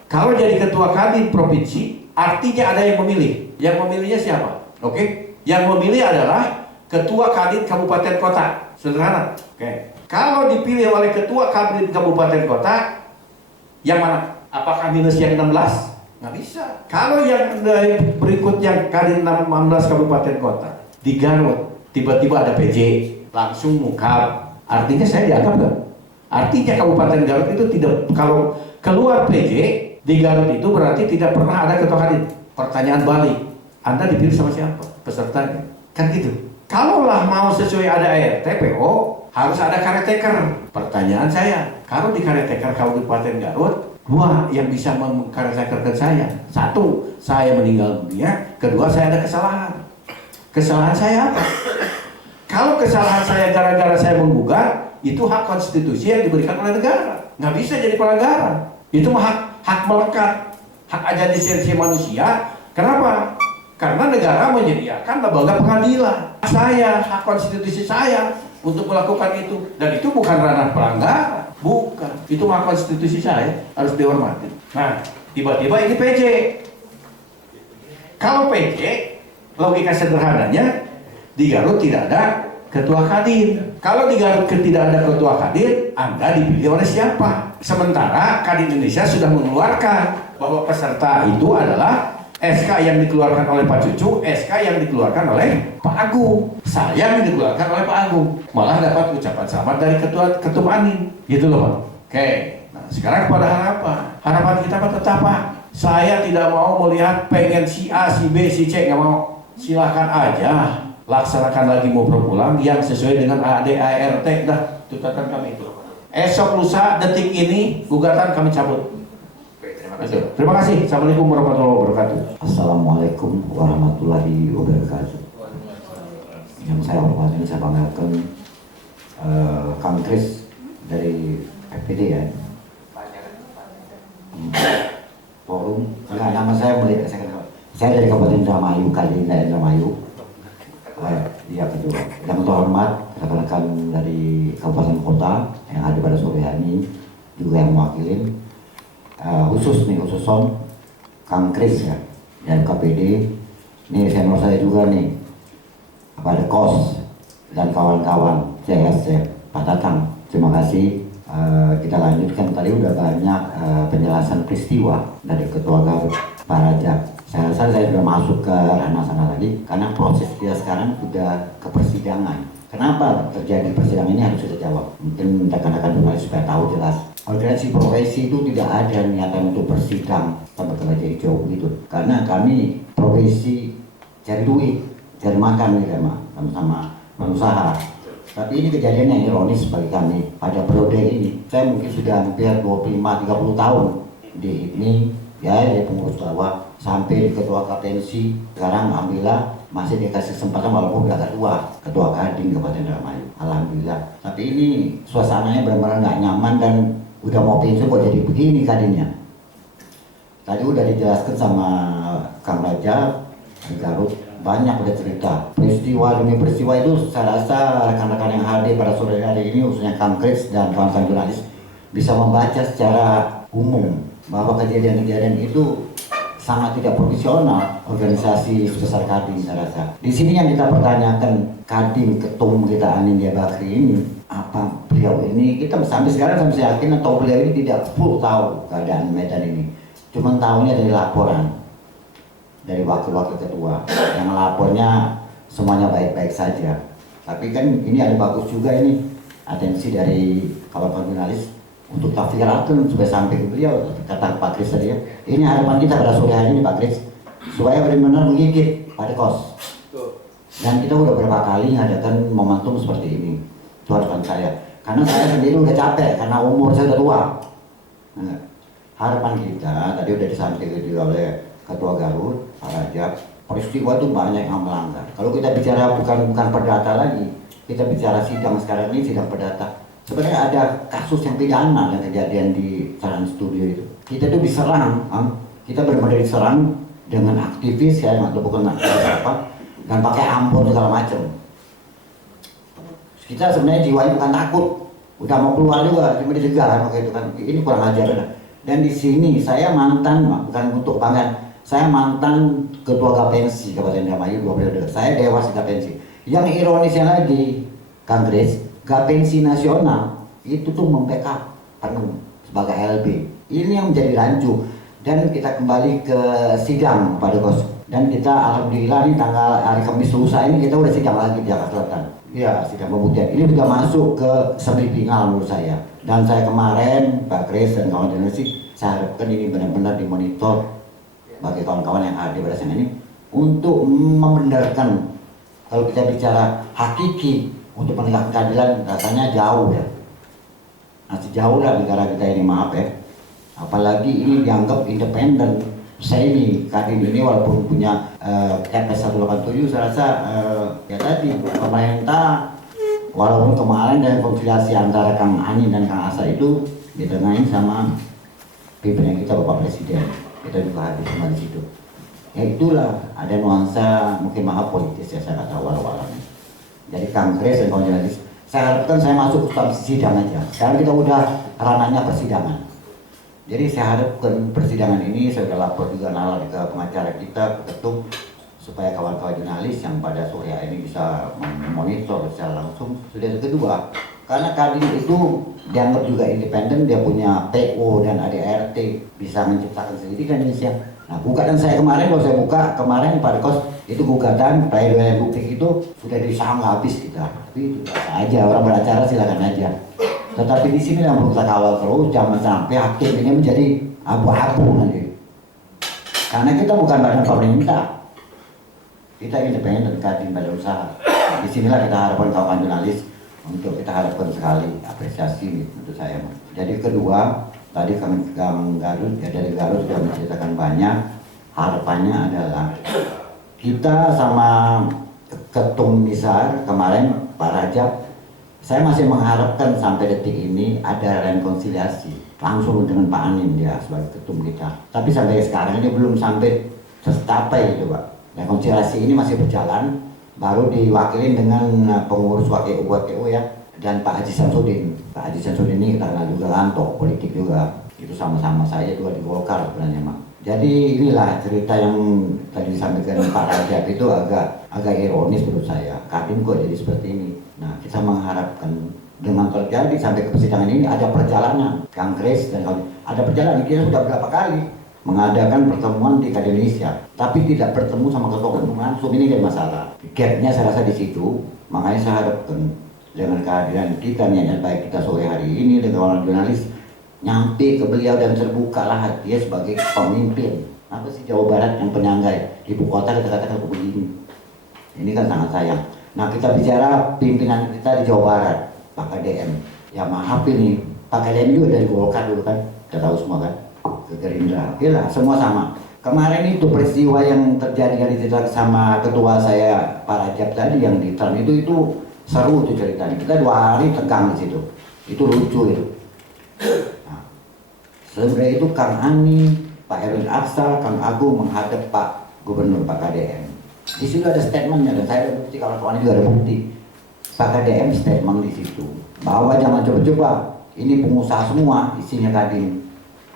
kalau jadi ketua Kadin Provinsi, artinya ada yang memilih. Yang memilihnya siapa? Oke, yang memilih adalah ketua Kadin Kabupaten Kota. Sederhana. Oke. Kalau dipilih oleh ketua Kadin Kabupaten Kota, yang mana? Apakah minus yang 16? Nggak bisa. Kalau yang dari berikut yang Kadin 16 Kabupaten Kota di Garut tiba-tiba ada PJ langsung mukab, artinya saya dianggap nggak? Artinya Kabupaten Garut itu tidak, kalau keluar PJ di Garut itu berarti tidak pernah ada ketua Kadin. Pertanyaan balik, Anda dipilih sama siapa pesertanya? Kan gitu. Kalaulah mau sesuai ada ART PO harus ada caretaker. Pertanyaan saya, kalau di caretaker Kabupaten Garut, dua yang bisa mengkarakterkan saya. Satu, saya meninggal dunia. Kedua, saya ada kesalahan. Kesalahan saya apa? Kalau kesalahan saya gara-gara saya menggugat, itu hak konstitusi yang diberikan oleh negara. Nggak bisa jadi pelanggaran. Itu hak melekat, hak ajazi manusia. Kenapa? Karena negara menyediakan lembaga pengadilan. Saya, hak konstitusi saya untuk melakukan itu. Dan itu bukan ranah pelanggaran. Bukan. Itu hak konstitusi saya, harus dihormati. Nah, tiba-tiba ini PJ. Kalau PJ, logika sederhananya, di Garut tidak ada ketua kadin. Kalau di Garut tidak ada ketua kadin, Anda dipilih oleh siapa? Sementara Kadin Indonesia sudah mengeluarkan bahwa peserta itu adalah SK yang dikeluarkan oleh Pak Cucu, SK yang dikeluarkan oleh Pak Agung. Saya yang dikeluarkan oleh Pak Agung. Malah dapat ucapan selamat dari Ketum Anin. Gitu loh Pak. Oke. Nah sekarang pada harapan kita tetap Pak. Saya tidak mau melihat pengen si A, si B, si C, nggak mau. Silahkan aja laksanakan lagi mau pulang yang sesuai dengan ADART. Dah tuntutan kami itu. Esok lusa detik ini gugatan kami cabut. Terima kasih. Assalamualaikum warahmatullahi wabarakatuh. Assalamualaikum warahmatullahi wabarakatuh. Yang saya hormati, saya banggakan Kang Kris dari FPD ya. Forum. Enggak, nama saya melihat saya dari Kabupaten Indramayu, kali ini Indramayu. Iya betul. Yang terhormat rekan-rekan dari kabupaten kota yang ada pada sore hari ini juga yang mewakili. Khusus Kang Kris ya dan KPD ini senior saya juga nih pada KOS dan kawan-kawan CSC Pak Tatang, terima kasih. Kita lanjutkan, tadi udah banyak penjelasan peristiwa dari Ketua Garut Pak Raja. Saya rasa saya sudah masuk ke ranah sana lagi karena proses kita sekarang sudah ke persidangan. Kenapa terjadi persidangan ini harus kita jawab. Mungkin rekan-rekan jurnalis supaya tahu jelas. Organisasi profesi itu tidak ada niatan untuk bersidang sampai ke jadi jauh gitu. Karena kami profesi cari duit, cari makan nih sama-sama berusaha. Tapi ini kejadian yang ironis bagi kami pada periode ini. Saya mungkin sudah hampir 25-30 tahun di ini ya jadi pengurus bawah sampai di ketua KPNC. Sekarang alhamdulillah masih dikasih kesempatan walaupun udah ketua Kadin Kabupaten Indramayu. Alhamdulillah. Tapi ini suasananya benar-benar nggak nyaman dan udah mau pensiun kok jadi begini Kadinnya. Tadi udah dijelaskan sama Kang Raja di Garut, banyak udah cerita peristiwa demi peristiwa itu. Saya rasa rekan-rekan yang hadir pada sore hari ini khususnya Kang Kris dan kawan-kawan jurnalis bisa membaca secara umum bahwa kejadian-kejadian itu sangat tidak profesional organisasi sebesar Kadin. Saya rasa di sini yang kita pertanyakan Kadin ketum kita Anin Dia Bakri ini, apa beliau ini, kita sampai sekarang saya yakin atau beliau ini tidak full tahu keadaan Medan ini, cuma tahunya dari laporan dari wakil-wakil ketua yang lapornya semuanya baik-baik saja. Tapi kan ini ada bagus juga ini atensi dari kawan-kawan jurnalis untuk tafsirkan supaya sampai ke beliau, kata Pak Kris tadi ya. Ini harapan kita pada sore hari ini Pak Kris, supaya benar-benar menggigit pada KOS. Dan kita udah beberapa kali ngadakan momentum seperti ini. Itu harapan saya. Karena saya sendiri udah capek, karena umur saya udah tua. Nah, harapan kita tadi udah disampaikan juga oleh Ketua Garut, Pak Raja. Peristiwa itu banyak yang melanggar. Kalau kita bicara bukan perdata lagi, kita bicara sidang sekarang ini sidang perdata. Sebenarnya ada kasus yang pidana yang kejadian di Trans Studio itu. Kita tuh diserang, kita benar-benar diserang dengan aktivis ya, atau bukan aktivis apa, dan pakai ampun segala macam. Kita sebenarnya jiwanya bukan takut, udah mau keluar juga, cuma dicegah kan waktu itu kan. Ini kurang ajar kan. Dan di sini saya mantan, bukan untuk bangga, saya mantan ketua KPNC Kabupaten Indramayu 2 periode. Saya dewas di KPNC. Yang ironisnya lagi, Kang Kris, KPNC nasional itu tuh membackup penuh sebagai LB. Ini yang menjadi rancu. Dan kita kembali ke sidang pada KOS. Dan kita alhamdulillah nih tanggal hari Kamis lusa ini kita udah sidang lagi di Jakarta Selatan. Iya, sidang pembuktian. Ini sudah masuk ke semifinal menurut saya. Dan saya kemarin Pak Kris dan kawan-kawan saya harapkan ini benar-benar dimonitor bagi kawan-kawan yang ada pada saat ini untuk membenarkan. Kalau kita bicara hakiki untuk menegakkan keadilan rasanya jauh ya, masih jauh lah negara kita ini, maaf ya. Apalagi ini dianggap independen. Saya ini Kadin ini walaupun punya KPS 187, saya rasa ya tadi pemerintah walaupun kemarin dari konfiliasi antara Kang Ani dan Kang Asa itu ditengahin sama pimpinan kita Bapak Presiden, kita juga hadir semua di situ. Ya itulah ada nuansa mungkin maaf politis ya, saya kata awal-awalnya. Jadi Kang Kris dan kawan jurnalis, saya harapkan saya masuk ke sidang aja. Sekarang kita udah ranahnya persidangan. Jadi saya harapkan persidangan ini saya sudah lapor juga nalar ke pengacara kita, ke ketum, supaya kawan-kawan jurnalis yang pada sore hari ini bisa memonitor secara langsung. Sudah yang kedua, karena Kadin itu dianggap juga independen, dia punya PO dan ADRT, bisa menciptakan sendiri kan Indonesia. Nah, gugatan saya kemarin, kalau saya buka kemarin Pak Dekos, itu gugatan play-doh publik itu sudah disanggah habis kita. Tapi itu biasa aja, orang beracara silakan aja. Tetapi di sini yang perlu kita kawal terus, jangan sampai hakim ini menjadi abu-abu nanti. Karena kita bukan badan pemerintah, kita independen, Kadin badan usaha. Di sinilah kita harapkan kawan jurnalis untuk kita harapkan sekali apresiasi untuk saya. Jadi kedua, tadi Kang Garut ya, dari Garut sudah menceritakan banyak. Harapannya adalah kita sama Ketum Misar kemarin Pak Rajab, saya masih mengharapkan sampai detik ini ada rekonsiliasi langsung dengan Pak Anin dia sebagai ketum kita. Tapi sampai sekarang ini belum sampai tercapai itu Pak. Rekonsiliasi ini masih berjalan, baru diwakili dengan pengurus WKU ya, dan Pak Haji Samsudin. Pak Haji Samsudin ini kita kenal juga kan, tokoh politik juga. Itu sama-sama saya juga di Golkar sebenarnya Mak. Jadi inilah cerita yang tadi disampaikan Pak Rajab itu agak ironis menurut saya. Kadin kok jadi seperti ini. Nah, kita mengharapkan dengan terjadi sampai ke persidangan ini ada perjalanan. Kang Kris dan kawan, ada perjalanan. Kita sudah berapa kali mengadakan pertemuan di Indonesia, tapi tidak bertemu sama ketua umum langsung. Ini kan masalah. Gapnya saya rasa di situ. Makanya saya harapkan dengan kehadiran kita, niat baik kita sore hari ini dengan kawan jurnalis, nyampe ke beliau dan terbukalah hatinya sebagai pemimpin. Apa sih Jawa Barat yang penyangga ibu kota kita katakan begini. Ini kan sangat sayang. Nah, kita bicara pimpinan kita di Jawa Barat, Pak KDM. Ya maaf ini, Pak KDM juga dari Golkar dulu kan, kita tahu semua kan, ke Gerindra. Oke lah, semua sama. Kemarin itu peristiwa yang terjadi yang diceritakan sama ketua saya Pak Rajab tadi yang di Trump itu seru itu ceritanya. Kita 2 hari tegang di situ. Itu lucu itu. Nah, sebenarnya itu Kang Ani, Pak Erwin Aksal, Kang Agung menghadap Pak Gubernur Pak KDM. Di situ ada statementnya dan saya ada bukti, kawan-kawan juga ada bukti. Pak KDM statement di situ bahwa jangan coba-coba, ini pengusaha semua isinya Kadin.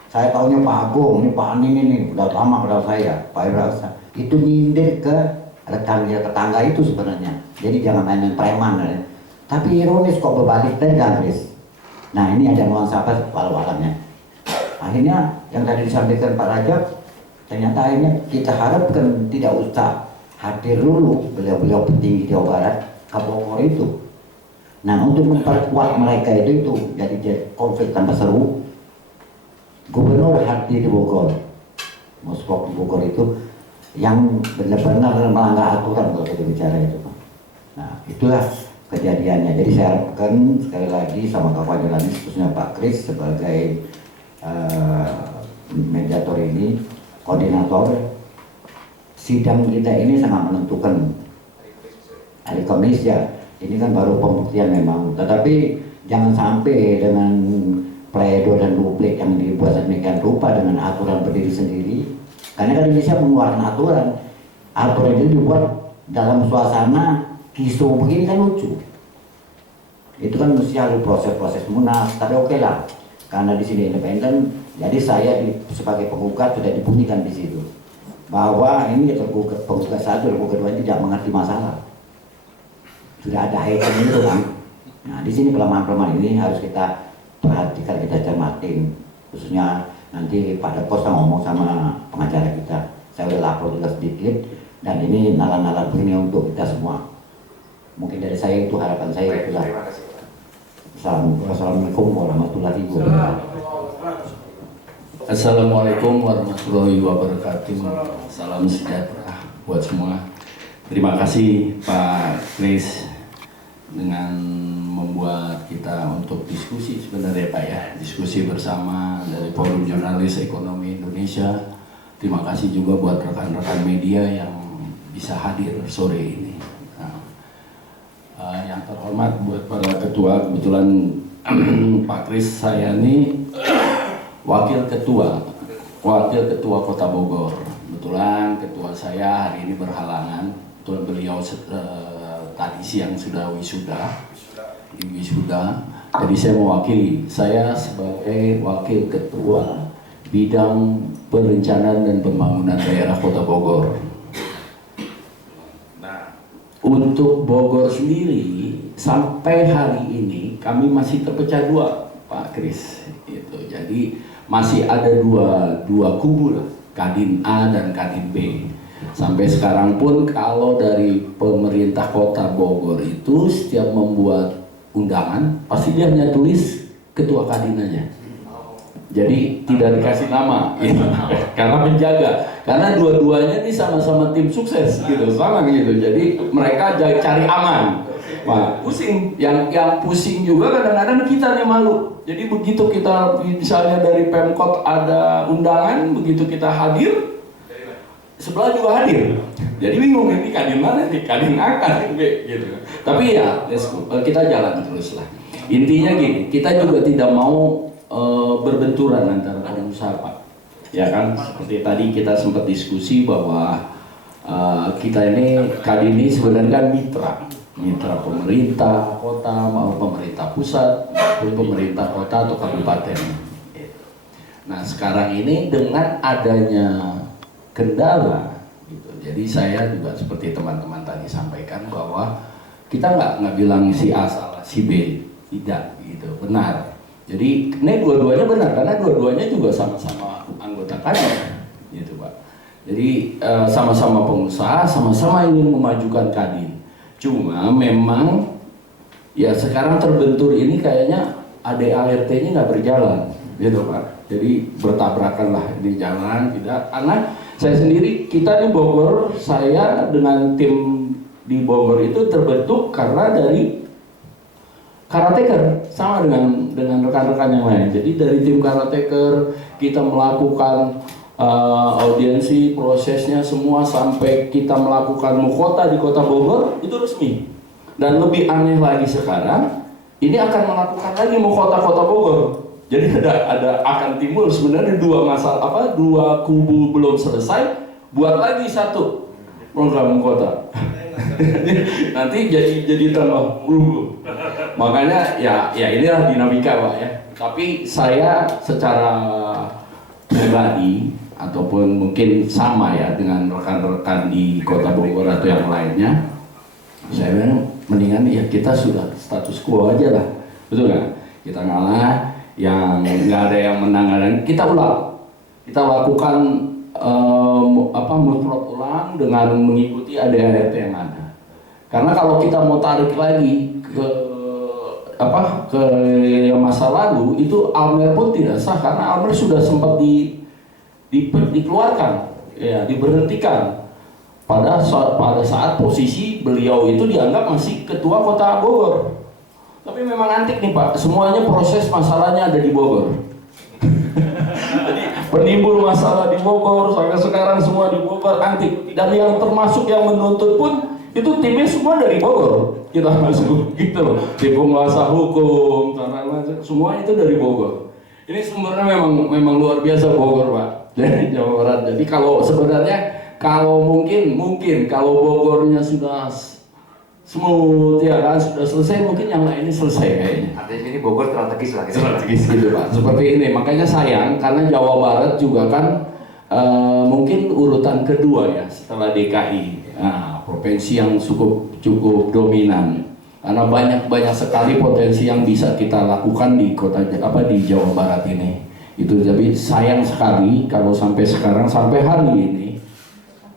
Saya tahunya Pak Agung, ini Pak Anin ini udah lama kenal saya, Pak Irasa. Itu nyindir ke rekan dia tetangga itu sebenarnya. Jadi jangan main preman ya. Tapi ironis kok berbalik dan Kris. Nah ini ada nuansa apa walau-walamnya. Akhirnya yang tadi disampaikan Pak Rajab, ternyata akhirnya kita harapkan tidak usah hadir dulu beliau-beliau petinggi Jawa Barat ke Bogor itu. Nah untuk memperkuat mereka itu jadi konflik tanpa seru. Gubernur hadir di Bogor, Moskop di Bogor itu yang benar-benar melanggar aturan kalau kita bicara itu. Nah itulah kejadiannya. Jadi saya harapkan sekali lagi sama kawan jurnalis khususnya Pak Kris sebagai mediator ini, koordinator sidang kita ini sangat menentukan. Hari Kamis ya, ini kan baru pembuktian memang, tetapi jangan sampai dengan pledo dan duplik yang dibuat sedemikian rupa dengan aturan berdiri sendiri. Karena kan Indonesia mengeluarkan aturan itu dibuat dalam suasana kisru begini kan lucu. Itu kan mesti harus proses-proses munas, tapi oke lah, karena di sini independen, jadi saya sebagai penggugat sudah dibunyikan di situ bahwa ini tergugat penggugat 1 dan penggugat 2 tidak mengerti masalah. Sudah ada item itu kan. Nah di sini pelemahan-pelemahan ini harus kita perhatikan, kita cermatin, khususnya nanti Pak Dekos ngomong sama pengacara kita. Saya udah lapor juga sedikit dan ini nalar-nalar begini untuk kita semua. Mungkin dari saya itu harapan saya itulah. Terima kasih Pak. Assalamualaikum warahmatullahi wabarakatuh. Assalamualaikum warahmatullahi wabarakatuh. Salam sejahtera buat semua. Terima kasih Pak Kris dengan membuat kita untuk diskusi sebenarnya Pak ya, diskusi bersama dari Forum Jurnalis Ekonomi Indonesia. Terima kasih juga buat rekan-rekan media yang bisa hadir sore ini. Yang terhormat buat para ketua, kebetulan Pak Kris saya ini wakil ketua Wakil Ketua Kota Bogor. Kebetulan ketua saya hari ini berhalangan. Kebetulan beliau tadi siang sudah wisuda. Jadi saya mewakili. Saya sebagai Wakil Ketua Bidang Perencanaan dan Pembangunan Daerah Kota Bogor. Nah, untuk Bogor sendiri sampai hari ini kami masih terpecah dua, Pak Kris. Itu. Jadi masih ada dua kubu lah, Kadin A dan Kadin B. Sampai sekarang pun kalau dari pemerintah Kota Bogor itu setiap membuat undangan pasti dia hanya tulis ketua Kadin aja. Jadi tidak dikasih nama, gitu. Karena menjaga. Karena dua-duanya ini sama-sama tim sukses, gitu, sama gitu. Jadi mereka cari aman. Nah, pusing. Yang pusing juga kadang-kadang kita nih malu. Jadi begitu kita misalnya dari Pemkot ada undangan, begitu kita hadir, sebelah juga hadir. Jadi bingung ini Kadin mana nih, Kadin A, Kadin B, gitu. Tapi ya, kita jalan terus lah. Intinya gini, kita juga tidak mau berbenturan antara pengusaha, Pak. Ya kan, seperti tadi kita sempat diskusi bahwa kita ini Kadin ini sebenarnya kan mitra pemerintah kota maupun pemerintah pusat maupun pemerintah kota atau kabupaten. Nah sekarang ini dengan adanya kendala, gitu. Jadi saya juga seperti teman-teman tadi sampaikan bahwa kita nggak bilang si A salah, si B tidak, gitu, benar. Jadi ini dua-duanya benar karena dua-duanya juga sama-sama anggota Kadin, gitu Pak. Jadi sama-sama pengusaha, sama-sama ingin memajukan Kadin. Cuma memang ya sekarang terbentur ini kayaknya ADART-nya nggak berjalan, gitu Pak. Jadi bertabrakan lah di jalan, tidak. Karena saya sendiri, kita di Bogor, saya dengan tim di Bogor itu terbentuk karena dari karateker, sama dengan rekan-rekan yang lain. Jadi dari tim karateker kita melakukan audiensi, prosesnya semua sampai kita melakukan mukota di Kota Bogor itu resmi. Dan lebih aneh lagi sekarang, ini akan melakukan lagi mukota Kota Bogor. Jadi ada akan timbul sebenarnya dua kubu belum selesai, buat lagi satu program mukota. Nanti jadi tambah rubuh. Makanya ya inilah dinamika Pak ya. Tapi saya secara pribadi ataupun mungkin sama ya dengan rekan-rekan di Kota Bogor atau yang lainnya, saya bilang mendingan ya kita sudah status quo aja lah, betul nggak? Kita ngalah, yang nggak ada yang menang, kita lakukan mutlak ulang dengan mengikuti ADART yang ada. Karena kalau kita mau tarik lagi ke masa lalu itu Almer pun tidak sah karena Almer sudah sempat dikeluarkan, ya diberhentikan pada saat posisi beliau itu dianggap masih ketua Kota Bogor. Tapi memang antik nih Pak, semuanya proses masalahnya ada di Bogor. Jadi penimbul masalah di Bogor sampai sekarang semua di Bogor antik. Dan yang termasuk yang menuntut pun itu timnya semua dari Bogor. Kita masuk gitu loh, tim penguasa hukum, semua itu dari Bogor. Ini sumbernya memang luar biasa Bogor Pak. Dari Jawa Barat. Jadi kalau mungkin kalau Bogornya sudah smooth ya kan, sudah selesai, mungkin yang lainnya selesai kayaknya. Artinya ini Bogor strategis lah gitu. Strategis gitu Pak. Seperti ini. Makanya sayang karena Jawa Barat juga kan mungkin urutan kedua ya setelah DKI. Nah, provinsi yang cukup dominan. Karena banyak sekali potensi yang bisa kita lakukan di di Jawa Barat ini. Itu jadi sayang sekali kalau sampai sekarang sampai hari ini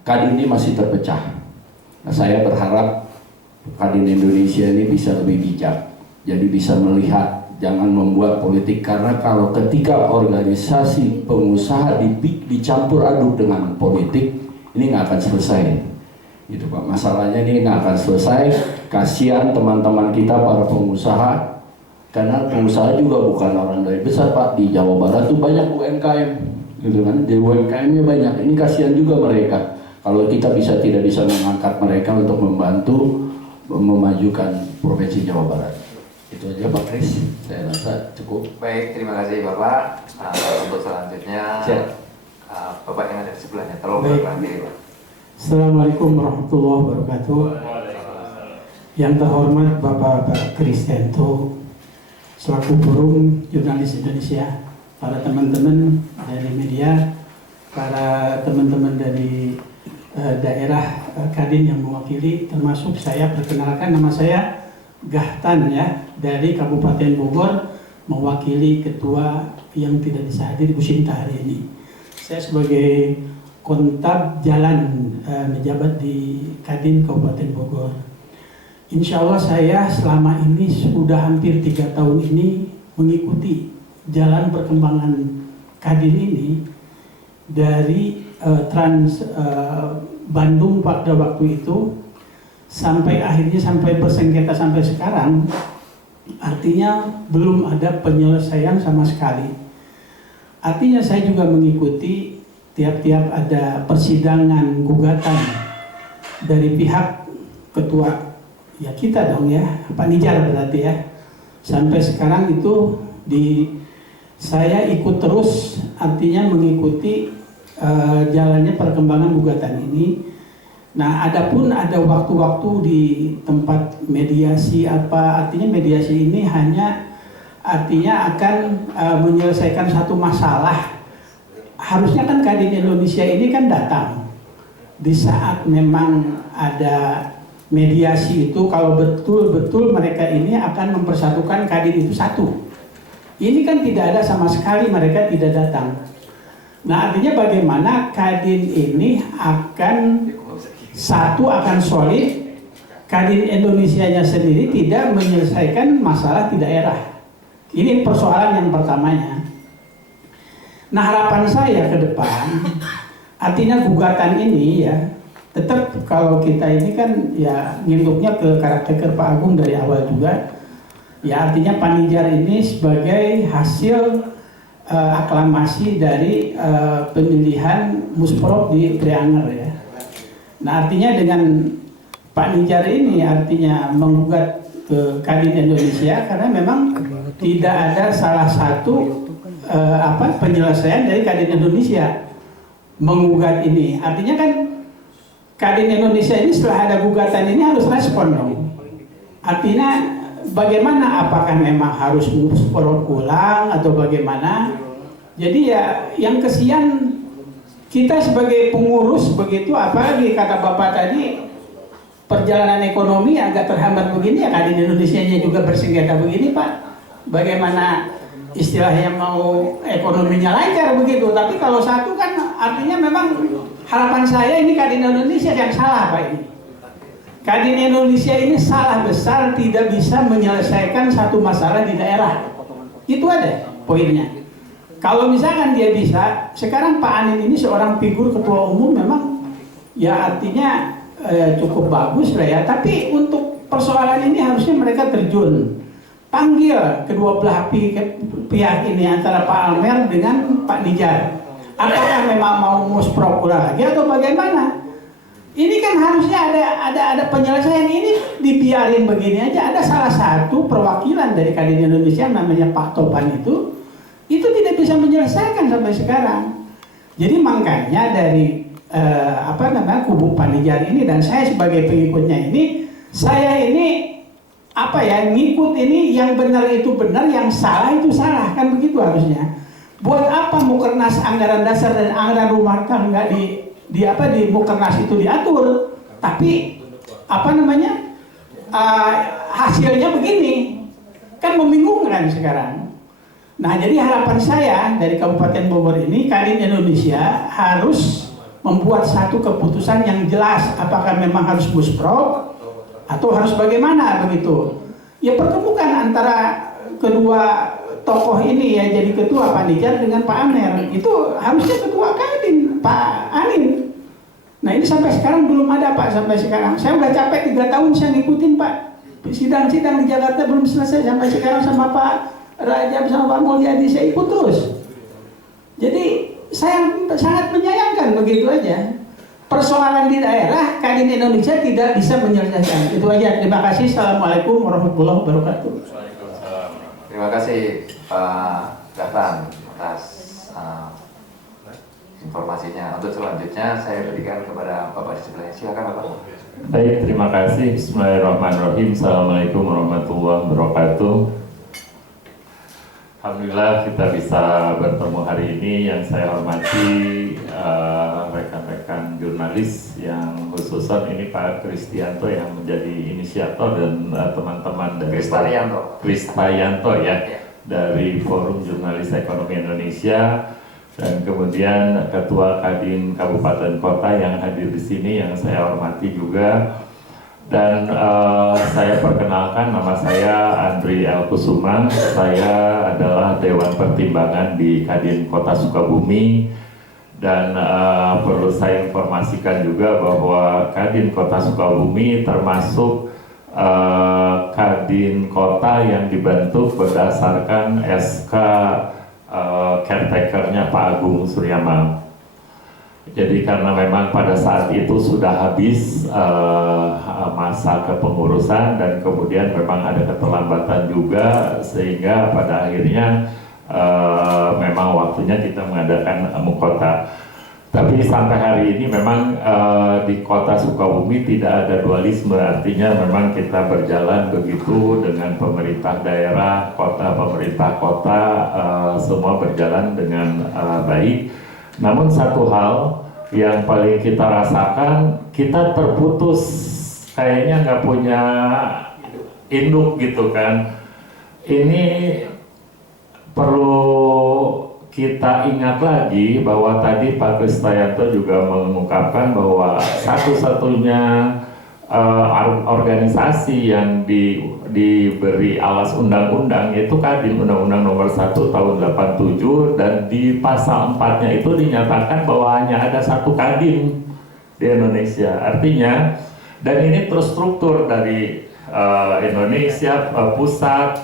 Kadin ini masih terpecah. Nah, saya berharap Kadin Indonesia ini bisa lebih bijak, jadi bisa melihat, jangan membuat politik, karena kalau ketika organisasi pengusaha dicampur aduk dengan politik, ini nggak akan selesai. Gitu Pak, masalahnya ini nggak akan selesai. Kasihan teman-teman kita para pengusaha. Karena pengusaha juga bukan orang dari besar Pak, di Jawa Barat tuh banyak UMKM, gitu kan? Di UMKM-nya banyak. Ini kasihan juga mereka. Kalau kita tidak bisa mengangkat mereka untuk membantu memajukan provinsi Jawa Barat. Itu aja Pak Kris, saya rasa cukup. Baik, terima kasih Bapak. Untuk selanjutnya Siap. sebelahnya. Tolong Baik. perkenalkan diri, Pak. Assalamualaikum warahmatullahi wabarakatuh. Yang terhormat Bapak Kristianto selaku Forum Jurnalis Indonesia, para teman-teman dari media, para teman-teman dari daerah Kadin yang mewakili, termasuk saya perkenalkan, nama saya Gahtan ya, dari Kabupaten Bogor, mewakili ketua yang tidak bisa hadir Bu Sinta hari ini. Saya sebagai kontak jalan menjabat di Kadin Kabupaten Bogor. Insya Allah saya selama ini sudah hampir 3 tahun ini mengikuti jalan perkembangan Kadin ini dari Bandung pada waktu itu sampai akhirnya sampai bersengketa sampai sekarang, artinya belum ada penyelesaian sama sekali. Artinya saya juga mengikuti tiap-tiap ada persidangan gugatan dari pihak ketua, ya kita dong ya, Pak Nijar berarti ya. Sampai sekarang itu saya ikut terus, artinya mengikuti jalannya perkembangan gugatan ini. Nah, adapun ada waktu-waktu di tempat mediasi apa, artinya mediasi ini hanya artinya akan menyelesaikan satu masalah. Harusnya kan Kadin Indonesia ini kan datang di saat memang ada mediasi itu, kalau betul-betul mereka ini akan mempersatukan Kadin itu satu. Ini kan tidak ada sama sekali, mereka tidak datang. Nah, artinya bagaimana Kadin ini akan akan solid, Kadin Indonesianya sendiri tidak menyelesaikan masalah di daerah. Ini persoalan yang pertamanya. Nah, harapan saya ke depan, artinya gugatan ini ya, tetap kalau kita ini kan ya nginduknya ke karakter Pak Agung dari awal juga, ya artinya Pak Nijar ini sebagai hasil aklamasi dari pemilihan Musprov di Prianger ya. Nah, artinya dengan Pak Nijar ini artinya menggugat ke Kadin Indonesia karena memang tidak ada salah satu penyelesaian dari Kadin Indonesia menggugat ini. Artinya kan Kadin Indonesia ini setelah ada gugatan ini harus respon dong. Artinya bagaimana, apakah memang harus Musprov ulang atau bagaimana? Jadi ya yang kesian kita sebagai pengurus begitu, apalagi kata Bapak tadi perjalanan ekonomi agak terhambat begini ya, Kadin Indonesianya juga bersengketa begini Pak. Bagaimana istilahnya mau ekonominya lancar begitu, tapi kalau satu kan artinya memang harapan saya ini Kadin Indonesia yang salah Pak ini. Kadin Indonesia ini salah besar, tidak bisa menyelesaikan satu masalah di daerah. Itu ada poinnya. Kalau misalkan dia bisa, sekarang Pak Anin ini seorang figur ketua umum memang ya artinya cukup bagus lah ya. Tapi untuk persoalan ini harusnya mereka terjun, panggil kedua belah pihak ini antara Pak Almer dengan Pak Nijar. Apakah memang mau Musprov ulang lagi atau bagaimana? Ini kan harusnya ada penyelesaian, ini dibiarin begini aja. Ada salah satu perwakilan dari Kadin Indonesia namanya Pak Topan itu tidak bisa menyelesaikan sampai sekarang. Jadi makanya dari kubu Pak Nijar ini dan saya sebagai pengikutnya ini, saya ini ngikut ini, yang benar itu benar, yang salah itu salah, kan begitu harusnya. Buat apa Mukernas anggaran dasar dan anggaran rumah tangga di Mukernas itu diatur, tapi hasilnya begini, kan membingungkan sekarang. Nah, jadi harapan saya dari Kabupaten Bogor ini, Kadin Indonesia harus membuat satu keputusan yang jelas, apakah memang harus Musprov atau harus bagaimana begitu. Ya pertemukan antara kedua tokoh ini ya, jadi ketua Pak Nijar dengan Pak Amer. Itu harusnya ketua Kadin, Pak Anin. Nah, ini sampai sekarang belum ada Pak, sampai sekarang. Saya udah capek 3 tahun saya ngikutin Pak. Sidang-sidang di Jakarta belum selesai sampai sekarang sama Pak Rajab sama Pak Mulyadi, saya ikut terus. Jadi saya sangat menyayangkan begitu aja. Persoalan di daerah Kadin Indonesia tidak bisa menyelesaikan. Itu aja. Terima kasih. Assalamualaikum warahmatullahi wabarakatuh. Terima kasih Pak Gafan atas informasinya. Untuk selanjutnya saya berikan kepada Bapak di sebelahnya. Silakan Bapak. Baik, terima kasih. Bismillahirrahmanirrahim. Assalamualaikum warahmatullahi wabarakatuh. Alhamdulillah kita bisa bertemu hari ini. Yang saya hormati rekan-rekan jurnalis yang khususan ini Pak Kristianto yang menjadi inisiator dan teman-teman dari Kristayanto ya, dari Forum Jurnalis Ekonomi Indonesia, dan kemudian Ketua Kadin Kabupaten Kota yang hadir di sini yang saya hormati juga. Dan saya perkenalkan, nama saya Andri L. Kusuma. Saya adalah Dewan Pertimbangan di Kadin Kota Sukabumi. Dan perlu saya informasikan juga bahwa Kadin Kota Sukabumi termasuk Kadin Kota yang dibentuk berdasarkan SK caretaker-nya Pak Agung Suryama. Jadi karena memang pada saat itu sudah habis masa kepengurusan dan kemudian memang ada keterlambatan juga, sehingga pada akhirnya memang waktunya kita mengadakan mukota. Tapi sampai hari ini memang di Kota Sukabumi tidak ada dualisme, artinya memang kita berjalan begitu dengan pemerintah daerah, pemerintah kota, semua berjalan dengan baik. Namun satu hal yang paling kita rasakan, kita terputus, kayaknya nggak punya induk gitu kan. Ini perlu kita ingat lagi bahwa tadi Pak Kristayanto juga mengungkapkan bahwa satu-satunya organisasi yang diberi alas undang-undang yaitu Kadin, Undang-Undang Nomor 1 Tahun 87, dan di pasal 4-nya itu dinyatakan bahwa hanya ada satu Kadin di Indonesia. Artinya, dan ini terstruktur dari Indonesia, pusat,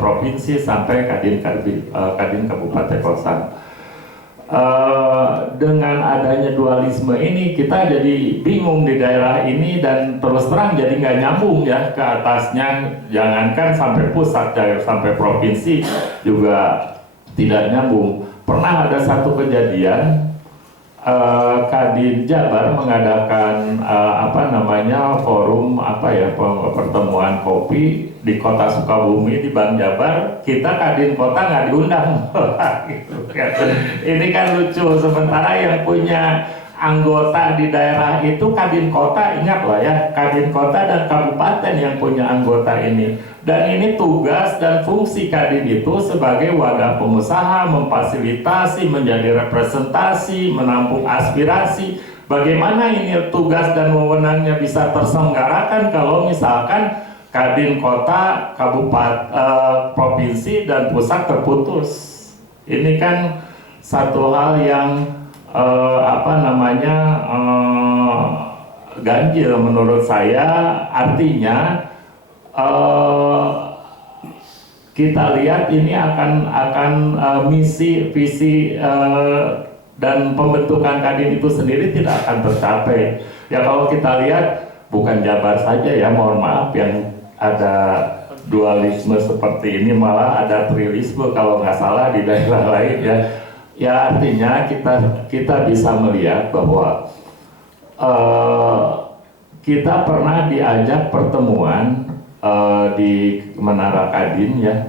provinsi sampai Kadin Kabupaten Kota. Dengan adanya dualisme ini kita jadi bingung di daerah ini, dan terus terang jadi nggak nyambung ya ke atasnya, jangankan sampai pusat, sampai provinsi juga tidak nyambung. Pernah ada satu kejadian, Kadin Jabar mengadakan forum pertemuan kopi di Kota Sukabumi di Bank Jabar. Kita Kadin Kota nggak diundang. Gitu kan. Ini kan lucu, sementara yang punya anggota di daerah itu Kadin Kota, ingat lah ya, Kadin Kota dan Kabupaten yang punya anggota ini. Dan ini tugas dan fungsi Kadin itu sebagai wadah pengusaha, memfasilitasi, menjadi representasi, menampung aspirasi. Bagaimana ini tugas dan wewenangnya bisa terselenggarakan kalau misalkan Kadin Kota, Kabupaten, Provinsi dan Pusat terputus? Ini kan satu hal yang ganjil menurut saya. Artinya kita lihat ini akan misi, visi dan pembentukan Kadin itu sendiri tidak akan tercapai. Ya kalau kita lihat bukan Jabar saja ya, mohon maaf, yang ada dualisme seperti ini, malah ada trilisme kalau nggak salah di daerah lain ya. Ya artinya kita bisa melihat bahwa kita pernah diajak pertemuan di Menara Kadin ya,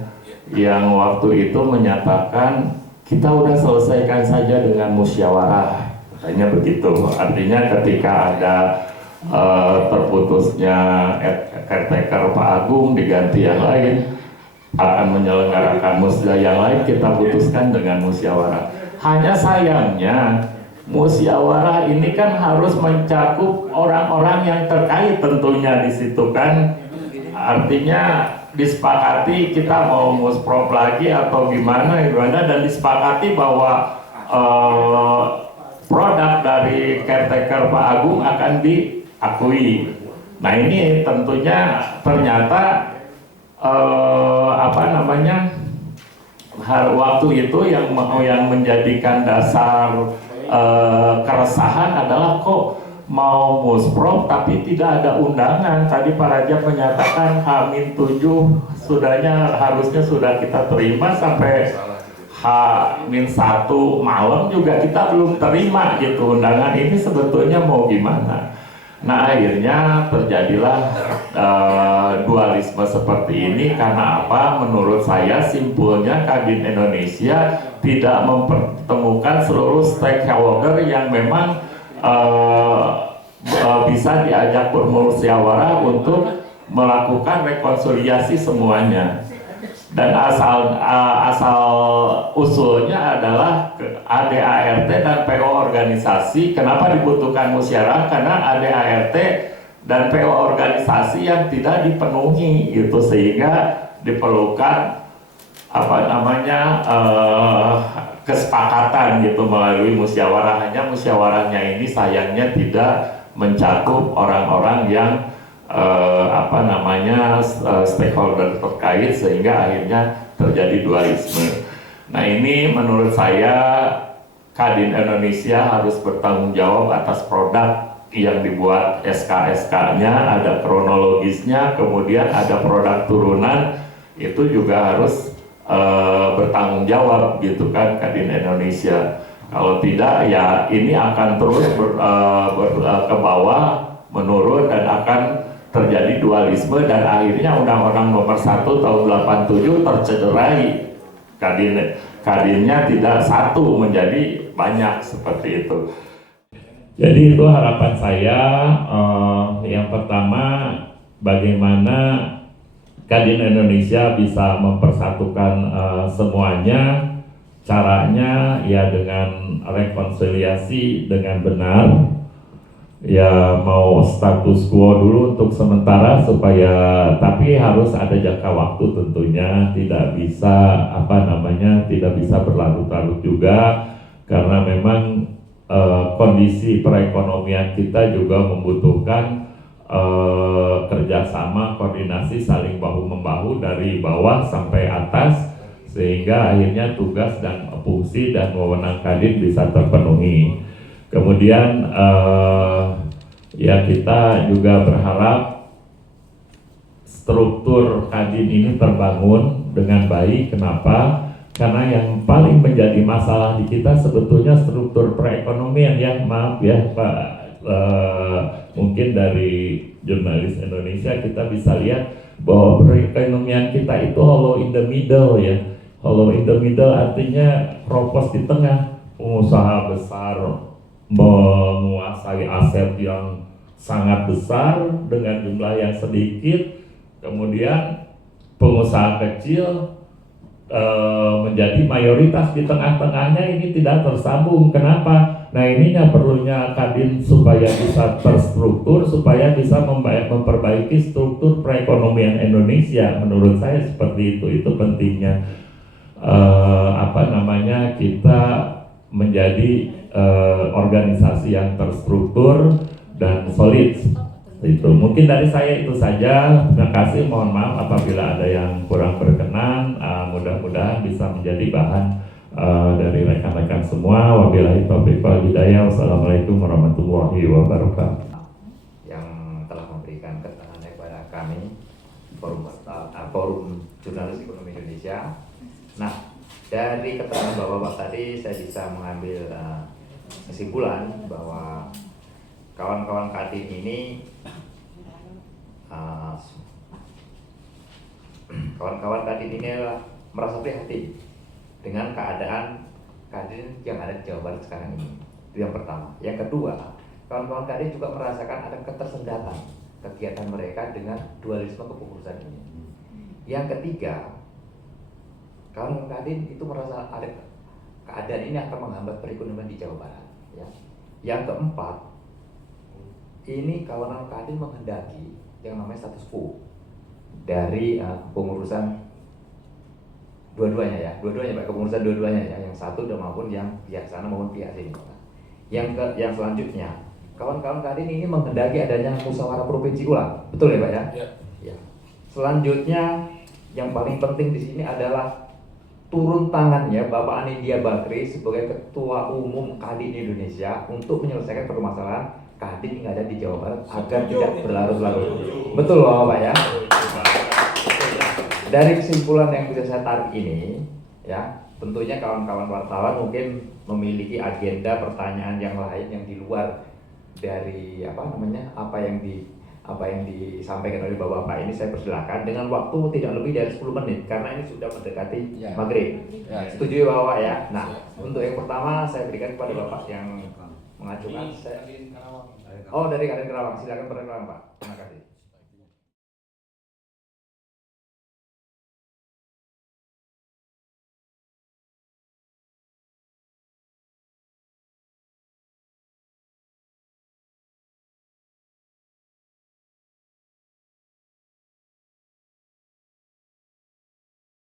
yang waktu itu menyatakan kita udah selesaikan saja dengan musyawarah, katanya begitu. Artinya ketika ada terputusnya caretaker Pak Agung diganti yang lain, akan menyelenggarakan musyawarah yang lain, kita putuskan dengan musyawarah. Hanya sayangnya musyawarah ini kan harus mencakup orang-orang yang terkait tentunya di situ kan. Artinya disepakati kita mau musprop lagi atau gimana, dan disepakati bahwa produk dari caretaker Pak Agung akan diakui. Nah ini tentunya ternyata waktu itu yang menjadikan dasar keresahan adalah kok mau musprop tapi tidak ada undangan. Tadi Pak Rajab menyatakan H-7 harusnya sudah kita terima, sampai H-1 malam juga kita belum terima gitu undangan ini sebetulnya mau gimana. Nah akhirnya terjadilah dualisme seperti ini karena apa? Menurut saya simpulnya Kadin Indonesia tidak mempertemukan seluruh stakeholder yang memang bisa diajak bermusyawarah untuk melakukan rekonsiliasi semuanya. Dan asal usulnya adalah ADART dan PO organisasi. Kenapa dibutuhkan musyawarah? Karena ADART dan PO organisasi yang tidak dipenuhi gitu, sehingga diperlukan kesepakatan gitu melalui musyawarah. Hanya musyawarahnya ini sayangnya tidak mencakup orang-orang yang stakeholder terkait, sehingga akhirnya terjadi dualisme. Nah ini menurut saya Kadin Indonesia harus bertanggung jawab atas produk yang dibuat SK-SK-nya, ada kronologisnya, kemudian ada produk turunan, itu juga harus bertanggung jawab gitu kan Kadin Indonesia. Kalau tidak ya ini akan terus ke bawah, menurun, dan akan terjadi dualisme, dan akhirnya Undang-Undang Nomor 1 Tahun 87 tercederai. Kadinnya tidak satu, menjadi banyak seperti itu. Jadi itu harapan saya. Yang pertama, bagaimana Kadin Indonesia bisa mempersatukan semuanya. Caranya ya dengan rekonsiliasi dengan benar. Ya mau status quo dulu untuk sementara tapi harus ada jangka waktu tentunya, tidak bisa tidak bisa berlarut-larut juga, karena memang kondisi perekonomian kita juga membutuhkan kerjasama, koordinasi, saling bahu-membahu dari bawah sampai atas, sehingga akhirnya tugas dan fungsi dan wewenang Kadin bisa terpenuhi. Kemudian ya kita juga berharap struktur Kadin ini terbangun dengan baik. Kenapa? Karena yang paling menjadi masalah di kita sebetulnya struktur perekonomian ya. Maaf ya Pak, mungkin dari jurnalis Indonesia kita bisa lihat bahwa perekonomian kita itu hollow in the middle ya. Hollow in the middle artinya kropos di tengah. Pengusaha besar menguasai aset yang sangat besar dengan jumlah yang sedikit, kemudian pengusaha kecil menjadi mayoritas di tengah-tengahnya. Ini tidak tersambung. Kenapa? Nah ininya perlunya Kadin supaya bisa terstruktur, supaya bisa memperbaiki struktur perekonomian Indonesia. Menurut saya seperti itu pentingnya kita menjadi organisasi yang terstruktur dan solid. Itu mungkin dari saya itu saja. Terima kasih, mohon maaf apabila ada yang kurang berkenan. Mudah-mudahan bisa menjadi bahan dari rekan-rekan semua. Wabillahi taufiq wal hidayah. Wassalamualaikum warahmatullahi wabarakatuh. Yang telah memberikan keterangan kepada kami Forum Jurnalis Ekonomi Indonesia. Nah, dari keterangan Bapak-Bapak tadi saya bisa mengambil kesimpulan bahwa kawan-kawan Kadin ini adalah merasa prihatin dengan keadaan Kadin yang ada di Jawa Barat sekarang ini. Itu yang pertama. Yang kedua, kawan-kawan Kadin juga merasakan ada ketersendatan kegiatan mereka dengan dualisme kepengurusan ini. Yang ketiga, kawan-kawan Kadin itu merasa ada keadaan ini akan menghambat perekonomian di Jawa Barat. Ya. Yang keempat, ini kawan-kawan Kadin menghendaki yang namanya status quo dari pengurusan dua-duanya Pak, kepengurusan dua-duanya ya, yang satu dan maupun yang pihak sana maupun pihak sini. Yang selanjutnya, kawan-kawan Kadin ini menghendaki adanya musyawarah provinsi ulang, betul ya Pak ya? Ya. Selanjutnya, yang paling penting di sini adalah turun tangannya Bapak Anindya Bakri sebagai Ketua Umum Kadin Indonesia untuk menyelesaikan permasalahan Kadin yang ada di Jawa Barat agar tidak berlarut-larut. Betul Bapak ya? Dari kesimpulan yang bisa saya tarik ini, ya, tentunya kawan-kawan wartawan mungkin memiliki agenda pertanyaan yang lain yang di luar dari apa yang disampaikan oleh Bapak-bapak ini. Saya persilahkan dengan waktu tidak lebih dari 10 menit karena ini sudah mendekati maghrib. Setuju ya Bapak ya? Nah, untuk yang pertama saya berikan kepada Bapak yang mengajukan. Oh, dari Kadin Karawang, silakan Pak. Terima kasih.